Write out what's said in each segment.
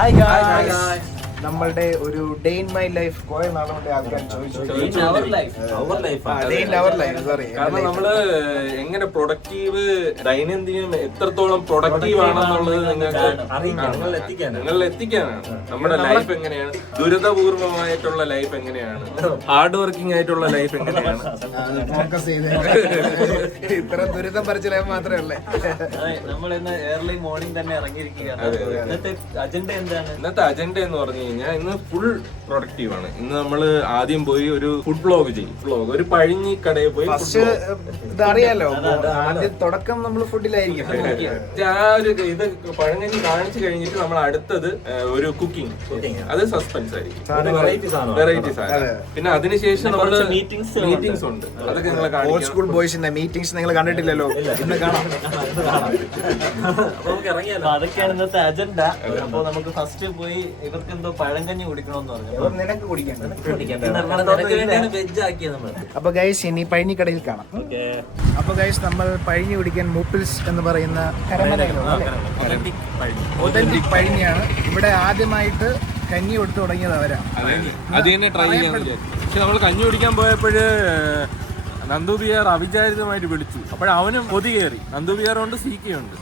Hi guys, നമ്മളുടെ ഒരു day in my life കുറെ നാളുകൊണ്ട് ആൾക്കാർ ചോദിച്ചു. കാരണം നമ്മള് എങ്ങനെ പ്രൊഡക്റ്റീവ്, ദൈനംദിനം എത്രത്തോളം പ്രൊഡക്റ്റീവ് ആണെന്നുള്ളത് നിങ്ങളിൽ എത്തിക്കാനാണ്. നമ്മുടെ ലൈഫ് എങ്ങനെയാണ്, ദുരിതപൂർവമായിട്ടുള്ള ലൈഫ് എങ്ങനെയാണ്, ഹാർഡ് വർക്കിംഗ് ആയിട്ടുള്ള ലൈഫ് എങ്ങനെയാണ്. ഇത്ര ദുരിതം പറിച്ച ലൈഫ് മാത്രമല്ലേ. നമ്മൾ ഇന്ന് ഏർലി മോർണിംഗ് തന്നെ ഇറങ്ങിയിരിക്കുകയാണ്. ഇന്നത്തെ അജണ്ട എന്താണ്? ഇന്നത്തെ അജണ്ട എന്ന് പറഞ്ഞു കഴിഞ്ഞാൽ ഇന്ന് ഫുൾ പ്രൊഡക്റ്റീവ് ആണ്. ഇന്ന് നമ്മള് ആദ്യം പോയി ഒരു ഫുഡ് ബ്ലോഗ് ചെയ്യും. ഒരു പഴിഞ്ഞി കടയിൽ പോയി ഇതറിയാലോ, ആദ്യം തുടക്കം നമ്മൾ ഫുഡിലായിരിക്കും. ആ ഒരു ഇത് പഴങ്കഞ്ഞി കാണിച്ചു കഴിഞ്ഞിട്ട് നമ്മൾ അടുത്തത് ഒരു കുക്കിംഗ്, അത് സസ്പെൻസ് ആയിരിക്കും, വെറൈറ്റി സാധനം. പിന്നെ അതിനുശേഷം നമ്മള് മീറ്റിംഗ്സ് ഉണ്ട്, അതൊക്കെ നിങ്ങളെ ഓൾഡ് സ്കൂൾ ബോയ്സിന്റെ മീറ്റിംഗ്സ് നിങ്ങൾ കണ്ടിട്ടില്ലല്ലോ, ഇന്ന് കാണാം. അതൊക്കെയാണ് ഇന്നത്തെ അജണ്ട. അപ്പൊ നമുക്ക് ഫസ്റ്റ് പോയി ഇവർക്ക് എന്തോ പഴങ്കഞ്ഞി കുടിക്കണമെന്ന് പറഞ്ഞു. നിനക്ക് കുടിക്കാൻ വെജ് ആക്കിയത് നമ്മൾ. അപ്പൊ ഗൈസ് ഇനി പഴഞ്ഞിക്കടയിൽ കാണാം. അപ്പൊ ഗൈസ് നമ്മൾ പഴഞ്ഞി കുടിക്കാൻ മൂപ്പിൽസ് എന്ന് പറയുന്ന ഒതന്റിക് പഴഞ്ഞിയാണ്. ഇവിടെ ആദ്യമായിട്ട് കഞ്ഞി കൊടുത്തു തുടങ്ങിയത് അവരാണ്. അത് തന്നെ ട്രൈ ചെയ്യാൻ. പക്ഷെ നമ്മൾ കഞ്ഞി കുടിക്കാൻ പോയപ്പോഴ് നന്ദുബിയാർ അവിചാരിതമായിട്ട് വിളിച്ചു. അപ്പോഴവനും കൊതി കയറി. നന്ദുബിയാറുണ്ട്, സീക്കയുണ്ട്.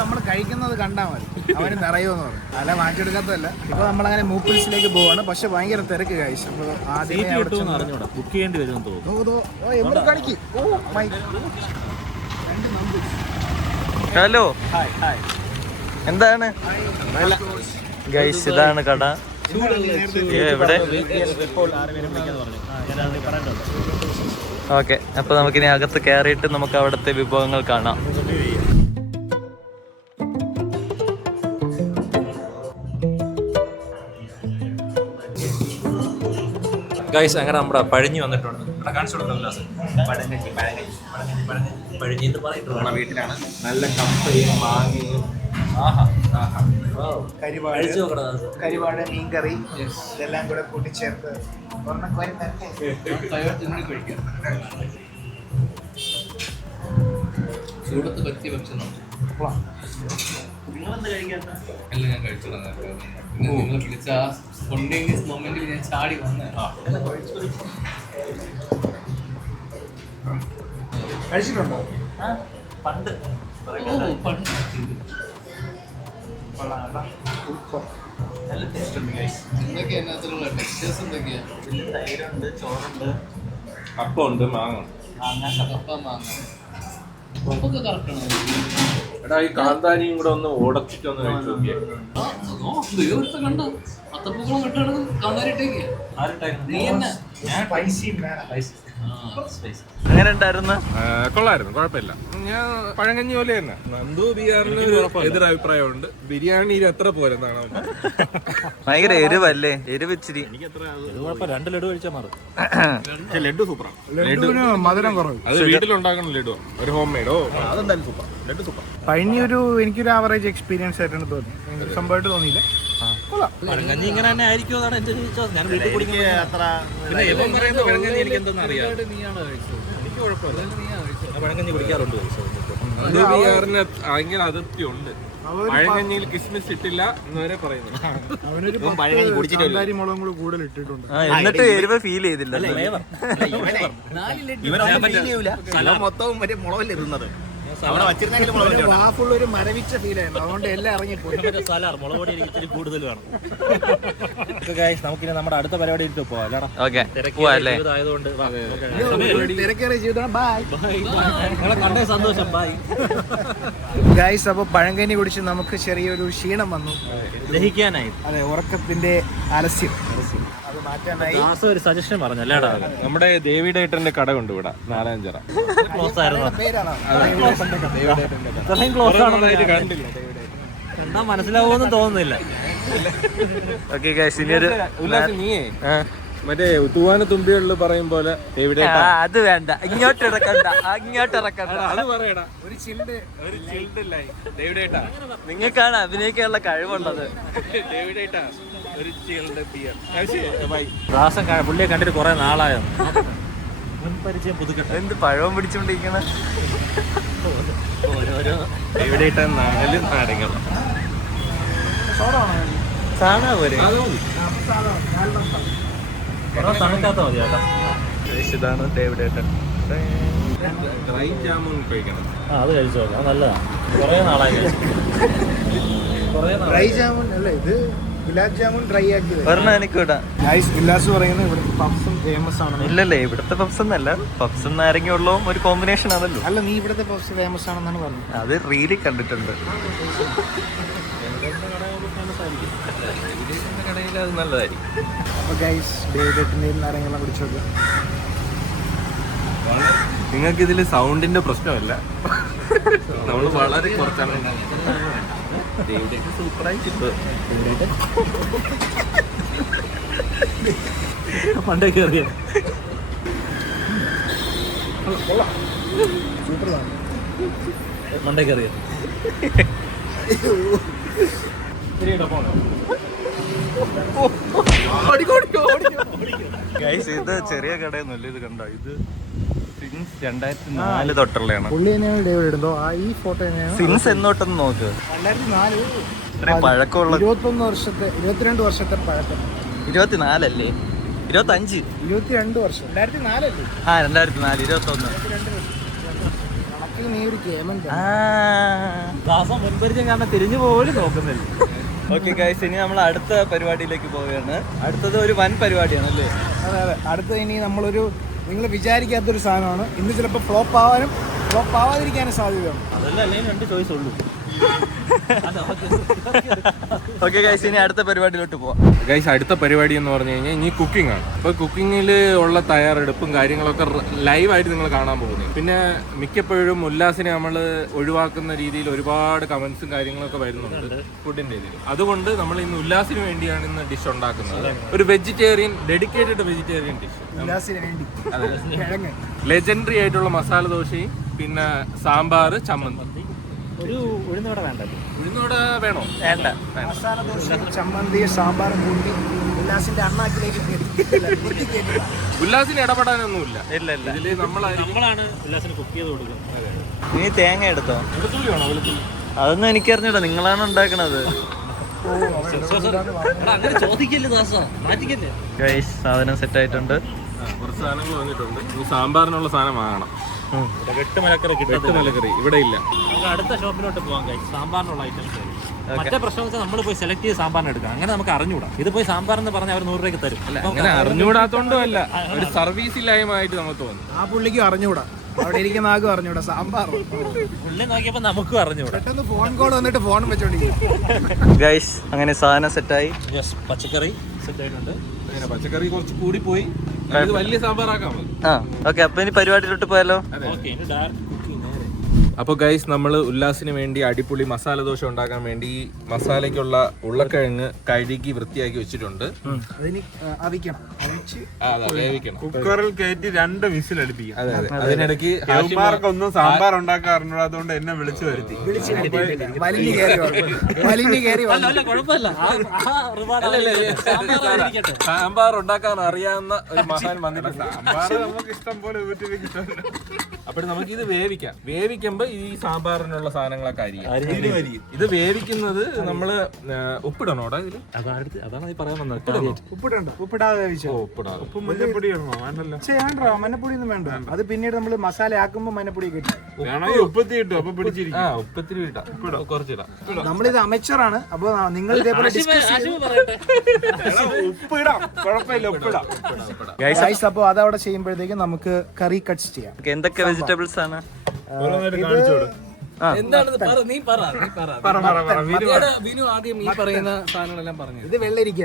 നമ്മൾ കഴിക്കുന്നത് കണ്ടാൽ മതി, അവന് നിറയുമെന്ന് പറഞ്ഞു. അല്ല മാറ്റിയെടുക്കാത്തതല്ല. ഇപ്പൊ നമ്മളങ്ങനെ മൂപ്പിൽസിലേക്ക് പോവാണ്. പക്ഷെ ഭയങ്കര തിരക്ക് കഴിച്ചു. ബുക്ക് ചെയ്യേണ്ടി വരുമെന്ന് തോന്നുന്നു. ഹലോ, എന്താണ് ഗൈസ്? ഇതാണ് കട. ഇവിടെ ഓക്കെ. അപ്പൊ നമുക്കിനി അകത്ത് കയറിയിട്ട് നമുക്ക് അവിടുത്തെ വിഭവങ്ങൾ കാണാം. ഗൈസ്, അങ്ങനെ നമ്മുടെ പഴഞ്ഞി വന്നിട്ടുണ്ട്. കാണിച്ചു കൊടുക്കാം. പഴഞ്ഞി എന്ന് പറഞ്ഞിട്ട് വീട്ടിലാണ് നല്ല കപ്പയും മാങ്ങയും കരിവാട്, മീൻകറി ഇതെല്ലാം കൂടെ കൂട്ടിച്ചേർത്ത് ചൂടത്ത് പറ്റി ഭക്ഷണം അല്ല, ഞാൻ കഴിച്ചു. പിന്നെ നിങ്ങൾ വിളിച്ച ആ സ്പോണ്ടേനിയസ് മൊമെന്റിൽ ഞാൻ ചാടി വന്ന കഴിച്ചിട്ടുണ്ടോ? പണ്ട് നല്ല ടേസ്റ്റ് ഉണ്ട് ഗൈസ്. എന്തൊക്കെയാ അതിനുള്ള ടെക്സ്റ്റേഴ്സ് എന്തൊക്കെയാ? തൈരുണ്ട്, ചോറുണ്ട്, കപ്പുണ്ട്, മാങ്ങ. കപ്പ, മാങ്ങ, ഉപ്പൊക്കെ കറക്റ്റാണ്. എടാ, ഈ കാന്താരിയും കൂടെ ഒന്ന് ഓടച്ചിട്ടൊന്ന് കഴിച്ചു നോക്കിയേ. കണ്ടോ, അത്തപ്പൂക്കളം കെട്ടാണ് കാന്താരിട്ടേക്ക്. നീ തന്നെ എങ്ങനെ ഉണ്ടായിരുന്നു? കൊള്ളായിരുന്നു, കുഴപ്പമില്ല. ഞാൻ പഴങ്കഞ്ഞി പോലെ തന്നെ. നന്ദു ബിയാറിന് എതിരഭിപ്രായമുണ്ട്. ബിരിയാണി എത്ര പോരെന്നാണ്. ഭയങ്കര എരിവല്ലേ? എരിവ് ഇച്ചിരി. രണ്ട് ലഡു കഴിച്ചാൽ മാറും. ലഡു സൂപ്പറാണ്. ലഡുവിന് മധുരം കുറവ്. അത് വീട്ടിലുണ്ടാക്കുന്ന ലഡു, ഒരു ഹോം മെയ്ഡോ. അതെന്തായാലും സൂപ്പർ. ലഡു സൂപ്പർ. എനിക്കൊരു ആവറേജ് എക്സ്പീരിയൻസ് ആയിട്ടാണ് തോന്നി. സംഭവമായിട്ട് തോന്നിയില്ല. പഴങ്കഞ്ഞി ഇങ്ങനെ തന്നെ ആയിരിക്കും, അതാണ് എന്റെ വിശ്വാസം. ഞാൻ വീട്ടിൽ കുടിക്കുന്നത് എനിക്ക് എന്തെന്ന് അറിയാം. എനിക്ക് കുഴപ്പമില്ല, പഴങ്കഞ്ഞി കുടിക്കാറുണ്ട്. നന്ദു ബിയാറിന് ഭയങ്കര അതിർത്തി ഉണ്ട്. പഴങ്കഞ്ഞിയിൽ കിസ്മിസ് ഇട്ടില്ല എന്നുവരെ പറയുന്നു. മുളകും കൂടെ കൂടുതൽ ഇട്ടിട്ടുണ്ട്. എന്നിട്ട് എരിവ് ഫീൽ ചെയ്തില്ല. മൊത്തവും മറ്റേ മുളകല്ലേ തിന്നത്. ഒരു മരവിച്ച ഫീൽ ആയിരുന്നു. അതുകൊണ്ട് എല്ലാം ഇറങ്ങിപ്പോയി. മുളക് ഇച്ചിരി കൂടുതൽ വേണം. നമുക്കിനി നമ്മുടെ അടുത്ത പരിപാടി പോവാം. ഓക്കെ, ആയതുകൊണ്ട് തിരക്കേറിയ ജീവിതമാണ്. ബൈ. നിങ്ങളെ കണ്ടേ സന്തോഷം. ബൈ ഗൈസ്, അപ്പൊ പഴങ്കഞ്ഞി കുടിച്ച് നമുക്ക് ചെറിയൊരു ക്ഷീണം വന്നു. ദഹിക്കാനായി. അതെ, ഉറക്കത്തിന്റെ ആലസ്യം അത് മാറ്റാനായി. ഒരു സജഷൻ പറഞ്ഞല്ലേടാ. നമ്മുടെ ദേവിയുടെ ഏട്ടന്റെ കട ഉണ്ട് ഇവിടെ, 4-5 ക്ലോസ് ആയിരുന്നു. പേരാണോ? കണ്ടില്ല. കണ്ടാ മനസ്സിലാവുമെന്ന് തോന്നുന്നില്ല. ഓക്കെ ഗൈസ്, ഇനിയൊരു നീയേ മറ്റേ തൂവാന തുമ്പികളിൽ പറയും പോലെ അത് വേണ്ട, ഇങ്ങോട്ട് ഇറക്കണ്ട, അങ്ങോട്ട് ഇറക്കണ്ട. അത് പറയടാ. ഒരു ചില്ല് ദേവിടേട്ടാ, നിങ്ങൾക്കാണ് അഭിനയിക്കാനുള്ള കഴിവുള്ളത്. ദേവിടേട്ടാ, ഒരു ചിൽഡ് ബിയർ. ദാസൻ പുള്ളിയെ കണ്ടിട്ട് കുറെ നാളായോ. മുൻപരിചയം പുതുക്കട്ടെ. എന്ത് പഴവും പിടിച്ചോണ്ടിരിക്കണ ദേവിടേട്ടാ, 4 നാരങ്ങളും. സാധാ പോലെ തണുക്കാത്ത മതി കേട്ടോ. ഇതാണ് ഡേവിഡ് ഏട്ടൻ. ഡ്രൈ ജാമുൻ കഴിക്കണം. അത് കഴിച്ചു നോക്കാം, അത് നല്ലതാണ്. കുറേ നാളായി ഡ്രൈ ജാമുൻ അല്ലേ ഇത്? ഗുലാബ് ജാമുൻ ഡ്രൈ ആക്കി ഒരെണ്ണം എനിക്ക് വിടാം. ഗിലാസ് പറയുന്നത് ഇവിടുത്തെ പഫ്സും ഫേമസ് ആണ്. ഇല്ലല്ലേ, ഇവിടുത്തെ പപ്സ് എന്നല്ല, പപ്സും നാരങ്ങ ഉള്ളതും ഒരു കോമ്പിനേഷൻ ആണല്ലോ. അല്ല, നീ ഇവിടുത്തെ പഫ്സ് ഫേമസ് ആണെന്നാണ് പറഞ്ഞത്. അത് റീലി കണ്ടിട്ടുണ്ട്. കടയിൽ അത് നല്ലതായിരിക്കും. അപ്പോൾ ഗൈസ് ഡേവിഡിന്റെ നാരങ്ങെല്ലാം കുടിച്ചു നോക്കുക. നിങ്ങൾക്ക് ഇതിൽ സൗണ്ടിന്റെ പ്രശ്നമല്ല, നമ്മൾ വളരെ കുറച്ചാണ്. സൂപ്പറായിട്ട് പണ്ടേ കയറിയ മണ്ടേ കയറിയ ഗൈസ് ഇത് ചെറിയ കടയൊന്നുമില്ല, ഇത് കണ്ടോ, ഇത് സിൻസ് 2004 തൊട്ടുള്ളതാണ്. പുള്ളി തന്നെയാണ് ഡേവിഡ് ഇടുന്നോ? ആ ഈ ഫോട്ടോ തന്നെയാണ് സിൻസ് എന്നോട്ടൊന്ന് നോക്ക്, 2004. ഇത്രയും പഴക്കമുള്ള. 21 വർഷത്തെ 22 വർഷത്തെ പഴക്കം. 24 അല്ലേ? 25. 22 വർഷം. 2004 അല്ലേ? ആ 2004, 21. കണക്കിൽ നീ ഒരു കേമൻ. ദാസം മുൻപരിചയം കാരണം തിരിഞ്ഞു പോലും നോക്കുന്നില്ല. ഓക്കെ ഗൈസ്, ഇനി നമ്മൾ അടുത്ത പരിപാടിയിലേക്ക് പോവുകയാണ്. അടുത്തത് ഒരു വൻ പരിപാടിയാണ് അല്ലേ? അതെ അതെ. അടുത്ത ഇനി നമ്മളൊരു നിങ്ങൾ വിചാരിക്കാത്തൊരു സാധനമാണ്. ഇന്ന് ചിലപ്പോൾ ഫ്ലോപ്പ് ആവാനും ഫ്ലോപ്പ് ആവാതിരിക്കാനും സാധ്യതയുണ്ട്. അതല്ല, അല്ലെങ്കിൽ 2 ചോയ്സ് ഉള്ളൂ. ഓക്കെ ഗൈസ്, ഇനി അടുത്ത പരിപാടിയിലോട്ട് പോവാം. ഗൈസ്, അടുത്ത പരിപാടി എന്ന് പറഞ്ഞു കഴിഞ്ഞാൽ ഇനി കുക്കിംഗ് ആണ്. അപ്പോൾ കുക്കിങ്ങിൽ ഉള്ള തയ്യാറെടുപ്പും കാര്യങ്ങളൊക്കെ ലൈവായിട്ട് നിങ്ങൾ കാണാൻ പോകുന്നത്. പിന്നെ മിക്കപ്പോഴും ഉല്ലാസിനെ നമ്മൾ ഒഴിവാക്കുന്ന രീതിയിൽ ഒരുപാട് കമന്റ്സും കാര്യങ്ങളൊക്കെ വരുന്നുണ്ട് ഫുഡിന്റെ ഇതിൽ. അതുകൊണ്ട് നമ്മൾ ഇന്ന് ഉല്ലാസിന് വേണ്ടിയാണ് ഇന്ന് ഡിഷ് ഉണ്ടാക്കുന്നത്. ഒരു വെജിറ്റേറിയൻ, ഡെഡിക്കേറ്റഡ് വെജിറ്റേറിയൻ ഡിഷ്. ഉല്ലാസിന് വേണ്ടി കിഴങ്ങ്. ലെജൻഡറി ആയിട്ടുള്ള മസാല ദോശയും പിന്നെ സാമ്പാർ, ചമ്മന്തി. ഒരു ഉഴുന്നോട വേണ്ടല്ലോ. ഉഴുന്നോടെ വേണോ? വേണ്ട. മസാല ദോശ, ചമ്മന്തി, സാമ്പാർ കൂട്ടി ഉല്ലാസിന്റെ അണ്ണാക്കിലേക്ക് കയറ്റി. ഉല്ലാസിന് ഇടപെടാനൊന്നുമില്ല. ഇല്ല ഇല്ല, ഇതില് നമ്മളാണ് ഉല്ലാസിന് കുക്ക് ചെയ്ത് കൊടുക്കുന്നത്. ഇനി തേങ്ങ എടുത്തോ? വെളുത്തുള്ളി വേണോ? വെളുത്തുള്ളി അതൊന്നും എനിക്കറിഞ്ഞൂടാ, നിങ്ങളാണ് ഉണ്ടാക്കണത്. അങ്ങനെ ചോദിക്കല്ലേ ദാസ, മാറ്റിക്കല്ലേ. ഗൈസ്, സാധനം സെറ്റ് ആയിട്ടുണ്ട്. കുറച്ച് സാധനങ്ങൾ വന്നിട്ടുണ്ട്. ഈ സാമ്പാറിനുള്ള സാധനം വാങ്ങണം. വെട്ടുമലക്കറി വെട്ടുമലക്കറി ഇവിടെ ഇല്ല. നമുക്ക് അടുത്ത ഷോപ്പിലോട്ട് പോകാൻ കഴിയും. സാമ്പാറിനുള്ള ഐറ്റംസ്. മറ്റേ പ്രശ്നം വെച്ചാൽ നമ്മൾ പോയി സെലക്ട് ചെയ്ത് സാമ്പാറിന് എടുക്കാം. അങ്ങനെ നമുക്ക് അറിഞ്ഞൂടാ. ഇത് പോയി സാമ്പാറെന്ന് പറഞ്ഞാൽ അവർ 100 രൂപയ്ക്ക് തരും. അങ്ങനെ അറിഞ്ഞുകൂടാത്തോണ്ടും അല്ല, ഒരു സർവീസ് ഇല്ലായ്മയായിട്ട് നമുക്ക് തോന്നുന്നു. ആ പുള്ളിക്കും അറിഞ്ഞൂടാ, അവിടെ ഇരിക്കുന്ന ആർക്കും അറിഞ്ഞൂടാ സാമ്പാർ. പുള്ളി നോക്കിയപ്പോൾ നമുക്കും അറിഞ്ഞൂടാ. പെട്ടെന്ന് ഫോൺ കോൾ വന്നിട്ട് ഫോൺ വെച്ചോണ്ടിരിക്കും. ഗൈസ്, അങ്ങനെ സാധനം സെറ്റായി. പച്ചക്കറി സെറ്റ് ആയിട്ടുണ്ട്. അങ്ങനെ പച്ചക്കറി കുറച്ച് കൂടി പോയി, ഇത് വലിയ സാമ്പാറാക്കാൻ മതി. ആ ഓക്കെ, അപ്പൊ ഇനി പരിപാടിയിലോട്ട് പോയാലോ? അപ്പോൾ ഗൈസ്, നമ്മൾ ഉല്ലാസിന് വേണ്ടി അടിപൊളി മസാല ദോശ ഉണ്ടാക്കാൻ വേണ്ടി ഈ മസാലയ്ക്കുള്ള ഉരുളക്കിഴങ്ങ് കഴുകി വൃത്തിയാക്കി വെച്ചിട്ടുണ്ട്. അതിന് അവിക്കണം, അവിച്ച് വേവിക്കണം. കുക്കറിൽ കയറ്റി 2 വിസിൽ അടുപ്പിക്കും. അതെ അതെ. അതിനിടയ്ക്ക് ഹാഷിമാർക്കൊന്നും സാമ്പാർ ഉണ്ടാക്കാൻ അറിഞ്ഞൂടാത്തോണ്ട് എന്നെ വിളിച്ചു വരുത്തി. വലിഞ്ഞു കയറി കുഴപ്പമില്ല. സാമ്പാർ ഉണ്ടാക്കാൻ അറിയാവുന്ന ഒരു മഹാൻ വന്നിട്ടുണ്ട്. സാമ്പാർ നമുക്ക് ഇഷ്ടം പോലെ യൂട്യൂബിൽ കിട്ടുമല്ലോ. അപ്പോൾ നമുക്ക് ഇത് വേവിക്കാം. വേവിക്കുമ്പോൾ ഈ സാമ്പാറിനുള്ള സാധനങ്ങളൊക്കെ അരിയും. ഇത് വേവിക്കുന്നത് നമ്മള് ഉപ്പിടണോടാ ഇതില്? അതാണ് നീ പറയാൻ വന്നത്. ഉപ്പിടാതെ വേവിച്ചോ? ഉപ്പിടാതെ. ഉപ്പും മഞ്ഞപ്പൊടി ഇടണോ? വേണ്ടല്ലോ. വേണ്ട, മഞ്ഞപ്പൊടി ഒന്നും വേണ്ട. അത് പിന്നീട് നമ്മൾ മസാല ആക്കുമ്പോ മഞ്ഞപ്പൊടി കിട്ടും. വേണമെങ്കിൽ ഉപ്പത്തി കിട്ടും, അപ്പൊ പിടിച്ചിരിക്കും. ഉപ്പത്തിരി ഇടാം, കുറച്ചിടാം. നമ്മളിത് അമച്ചറാണ്. അപ്പൊ നിങ്ങൾ ഇതേപോലെ ഉപ്പിടാം, കുഴപ്പമില്ല, ഉപ്പിടാം. ഗൈസ്, അപ്പോൾ അതവിടെ ചെയ്യുമ്പോഴത്തേക്കും നമുക്ക് കറി കട്ട്സ് ചെയ്യാം. എന്തൊക്കെ വെജിറ്റബിൾസ് ആണ്? ഓരോന്നായിട്ട് കാണിച്ചു കൊടു. വിനു ആദ്യം ഈ പറയുന്ന സാധനങ്ങളെല്ലാം പറഞ്ഞു. ഇത് വെള്ളരിക്ക,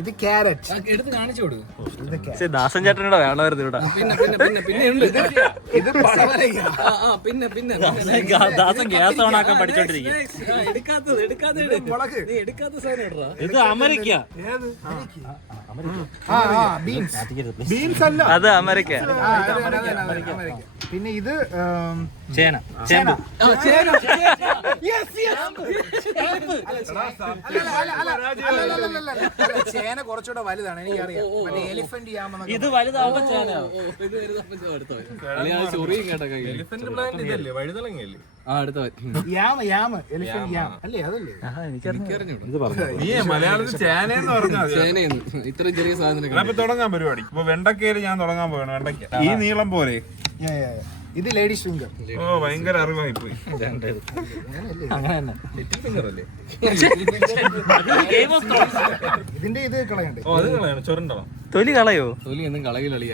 ഇത് ക്യാരറ്റ്, എടുത്ത് കാണിച്ചു കൊടുക്കും. ഇത് പക്ഷേ ദാസൻ ചേട്ടനോട് വേണമായിരുന്നു ഇവിടെ. ഇത് പടവലങ്ങ. പിന്നെ ദാസൻ ഗ്യാസ് ഓൺ ആക്കാൻ പഠിച്ചോണ്ടിരിക്കും. മുളക്, ഇത് അമരിക്ക. ബീൻസ് അല്ല, അത് അമരിക്ക. പിന്നെ ഇത് ചേന. ചേമ്പ്. ചേന കുറച്ചുകൂടെ വലുതാണ് എനിക്കറിയാം. മറ്റേ എലിഫന്റ് യാം ഇത് വലുതാവുമ്പോ ചേനയാവും. ചൊറിയും കേട്ടോ കൈ. എലിഫന്റ് പ്ലാന്റ് ഇതല്ലേ, വഴുതളങ്ങയല്ലേ? ആ അടുത്ത യാം എലിഫന്റ് യാം അല്ലേ? അതല്ലേ നീ മലയാളത്തിൽ ചേനയെന്ന് പറഞ്ഞാൽ ചേനയെന്ന് ഇത്രയും ചെറിയ സാധനം അപ്പൊ തുടങ്ങാൻ പരിപാടി. ഇപ്പൊ വെണ്ടക്കയില് ഞാൻ തുടങ്ങാൻ പോവാണ്. വെണ്ടക്ക ഈ നീളം പോലെ. ഇത് ലേഡീസ് ഫിംഗർ. ഓ ഭയങ്കര അറിവായി പോയി. ലിറ്റിൽ ഫിംഗർ അല്ലേ? ഇതിന്റെ ഇത് കളയണ്ടേ? ഓ അത് കളയണം, ചുരണ്ടണം. തൊലി കളയോ? തൊലി ഒന്നും കളയിലളിയാ.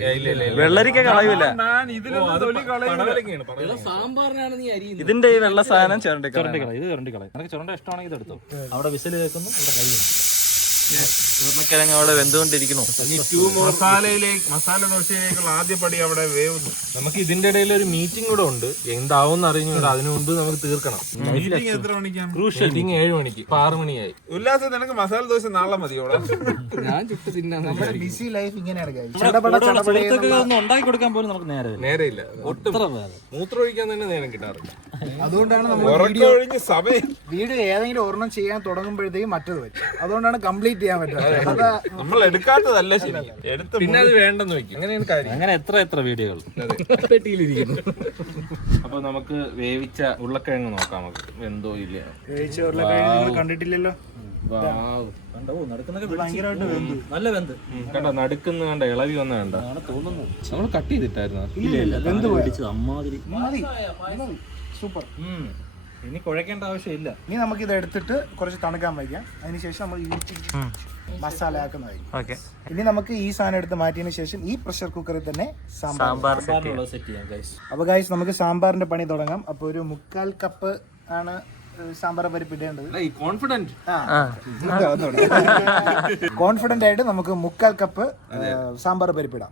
വെള്ളരിക്ക കളയൂല. ഞാൻ ഇതിലൊന്നും തൊലി കളയുന്നില്ല. പടവലങ്ങയാണ്. സാമ്പാറിനാണ് നീ അരിയുന്നത്. ഇതിന്റെ ഈ വെള്ള സാധനം ചുരണ്ടി ചുരണ്ടി കളയും. ഇത് ചുരണ്ടി കളയും. നിനക്ക് ചുരണ്ട ഇഷ്ടമാണെങ്കിൽ ഇത് എടുത്തോ. അവിടെ വിസിൽ കേൾക്കുന്നു, ഇവിടെ കഴിയും. ഉരുളക്കിഴങ്ങ് അവിടെ വെന്തുകൊണ്ടിരിക്കുന്നു. മസാല ദോശയിലേക്കുള്ള ആദ്യ പടി അവിടെ വേവുന്നു. നമുക്ക് ഇതിന്റെ ഇടയിൽ ഒരു മീറ്റിംഗ് കൂടെ ഉണ്ട്. എന്താവും അറിഞ്ഞൂടാ, അതിനു മുമ്പ് നമുക്ക് തീർക്കണം. മീറ്റിംഗ് എത്ര മണിക്കാണ്? മീറ്റിംഗ് 7 മണിക്ക്. ഇപ്പൊ 6 മണിയായി. ഉല്ലാസം നിനക്ക് മസാല ദോശ നാളെ മതിയോടെ? ഞാൻ ചുട്ട് തിന്നാൻ ബിസി ലൈഫ് ഇങ്ങനെയാണ് guys. സുഹൃത്തുക്കൾ ഒന്നും ഉണ്ടാക്കി കൊടുക്കാൻ പോലും നമുക്ക് നേരമില്ല. നേരെയില്ല, ഒട്ടും. മൂത്രം ഒഴിക്കാൻ തന്നെ നേരം കിട്ടാറില്ല. അതുകൊണ്ടാണ് നമ്മൾ ഉറക്കൊഴിഞ്ഞ് സമയം വീഡിയോ ഏതെങ്കിലും ഒരെണ്ണം ചെയ്യാൻ തുടങ്ങുമ്പോഴത്തേക്കും മറ്റത് വരും. അതുകൊണ്ടാണ് കംപ്ലീറ്റ് ചെയ്യാൻ പറ്റുന്നത്. അതാ നമ്മൾ എടുക്കാത്തതല്ല ശരി. എടുത്ത് പിന്നെ അത് വേണ്ടെന്ന് വെക്കും. അങ്ങനെയാണ് കാര്യം. അങ്ങനെ എത്ര വീഡിയോകൾ പെട്ടിയിലിരിക്കുന്നു. അപ്പൊ നമുക്ക് വേവിച്ച ഉരുളക്കിഴങ്ങ് നോക്കാം. നമുക്ക് വെന്തോ ഇല്ല. കണ്ടിട്ടില്ലല്ലോ. ഭയങ്കരമായിട്ട് വെന്ത്, നല്ല വെന്ത് കണ്ടോ, നടുക്കുന്ന കണ്ട ഇളവി വന്ന കണ്ട. തോന്നുന്നു. നമ്മൾ കട്ട് ചെയ്തിട്ടായിരുന്നു. സൂപ്പർ. ഇനി കുഴക്കേണ്ട ആവശ്യമില്ല. ഇനി നമുക്കിത് എടുത്തിട്ട് കുറച്ച് തണുക്കാൻ വയ്ക്കാം. അതിനുശേഷം നമ്മൾ മസാല ആക്കുന്നതായിരിക്കും. ഇനി നമുക്ക് ഈ സാധനം എടുത്ത് മാറ്റിയതിനു ശേഷം ഈ പ്രഷർ കുക്കറിൽ തന്നെ സാമ്പാർ സെറ്റ് ചെയ്യാം ഗൈസ്. അപ്പൊ ഗൈസ് നമുക്ക് സാമ്പാറിന്റെ പണി തുടങ്ങാം. അപ്പൊ ഒരു 1/4 കപ്പ് ആണ് സാമ്പാർ പരിപ്പ് ഇടേണ്ടത്. കോൺഫിഡന്റ് ആയിട്ട് നമുക്ക് 1/4 കപ്പ് സാമ്പാർ പരിപ്പിടാം.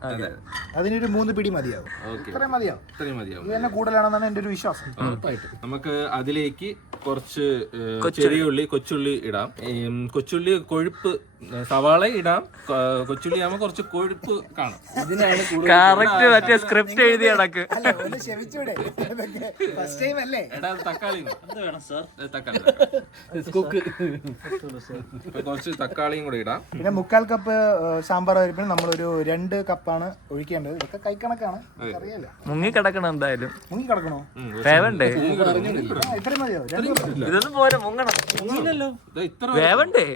അതിനൊരു 3 പിടി മതിയാവും. ഇത്രയും മതിയാവും. ഇത് തന്നെ കൂടുതലാണെന്നാണ് എന്റെ ഒരു വിശ്വാസം. നമുക്ക് അതിലേക്ക് കുറച്ച് കൊച്ചുള്ളി ഇടാം. കൊച്ചുള്ളി കൊഴുപ്പ്, സവാള ഇടാം. കൊച്ചുള്ളി ആകുമ്പോ കുറച്ച് കൊഴുപ്പ് കാണും. കറക്റ്റ് മറ്റേ സ്ക്രിപ്റ്റ് എഴുതി നടക്ക്. അല്ല ഒന്ന് ക്ഷമിച്ചൂടെ, ഫസ്റ്റ് ടൈം അല്ലേ. തക്കാളി തക്കാളി കുറച്ച് തക്കാളിയും കൂടെ ഇടാം. പിന്നെ 1/4 കപ്പ് സാമ്പാർ പരിപ്പിന് നമ്മളൊരു 2 കപ്പാണ് ഒഴിക്കേണ്ടത്. ഇതൊക്കെ കൈക്കണക്കാണ്, അറിയാലോ. മുങ്ങി കിടക്കണം എന്തായാലും. മുങ്ങി കിടക്കണോ? വേവണ്ടേ? ഇത്രയും മതിയോ? ഇതൊന്നും പോരാ, മുങ്ങണം. വേവണ്ടേ?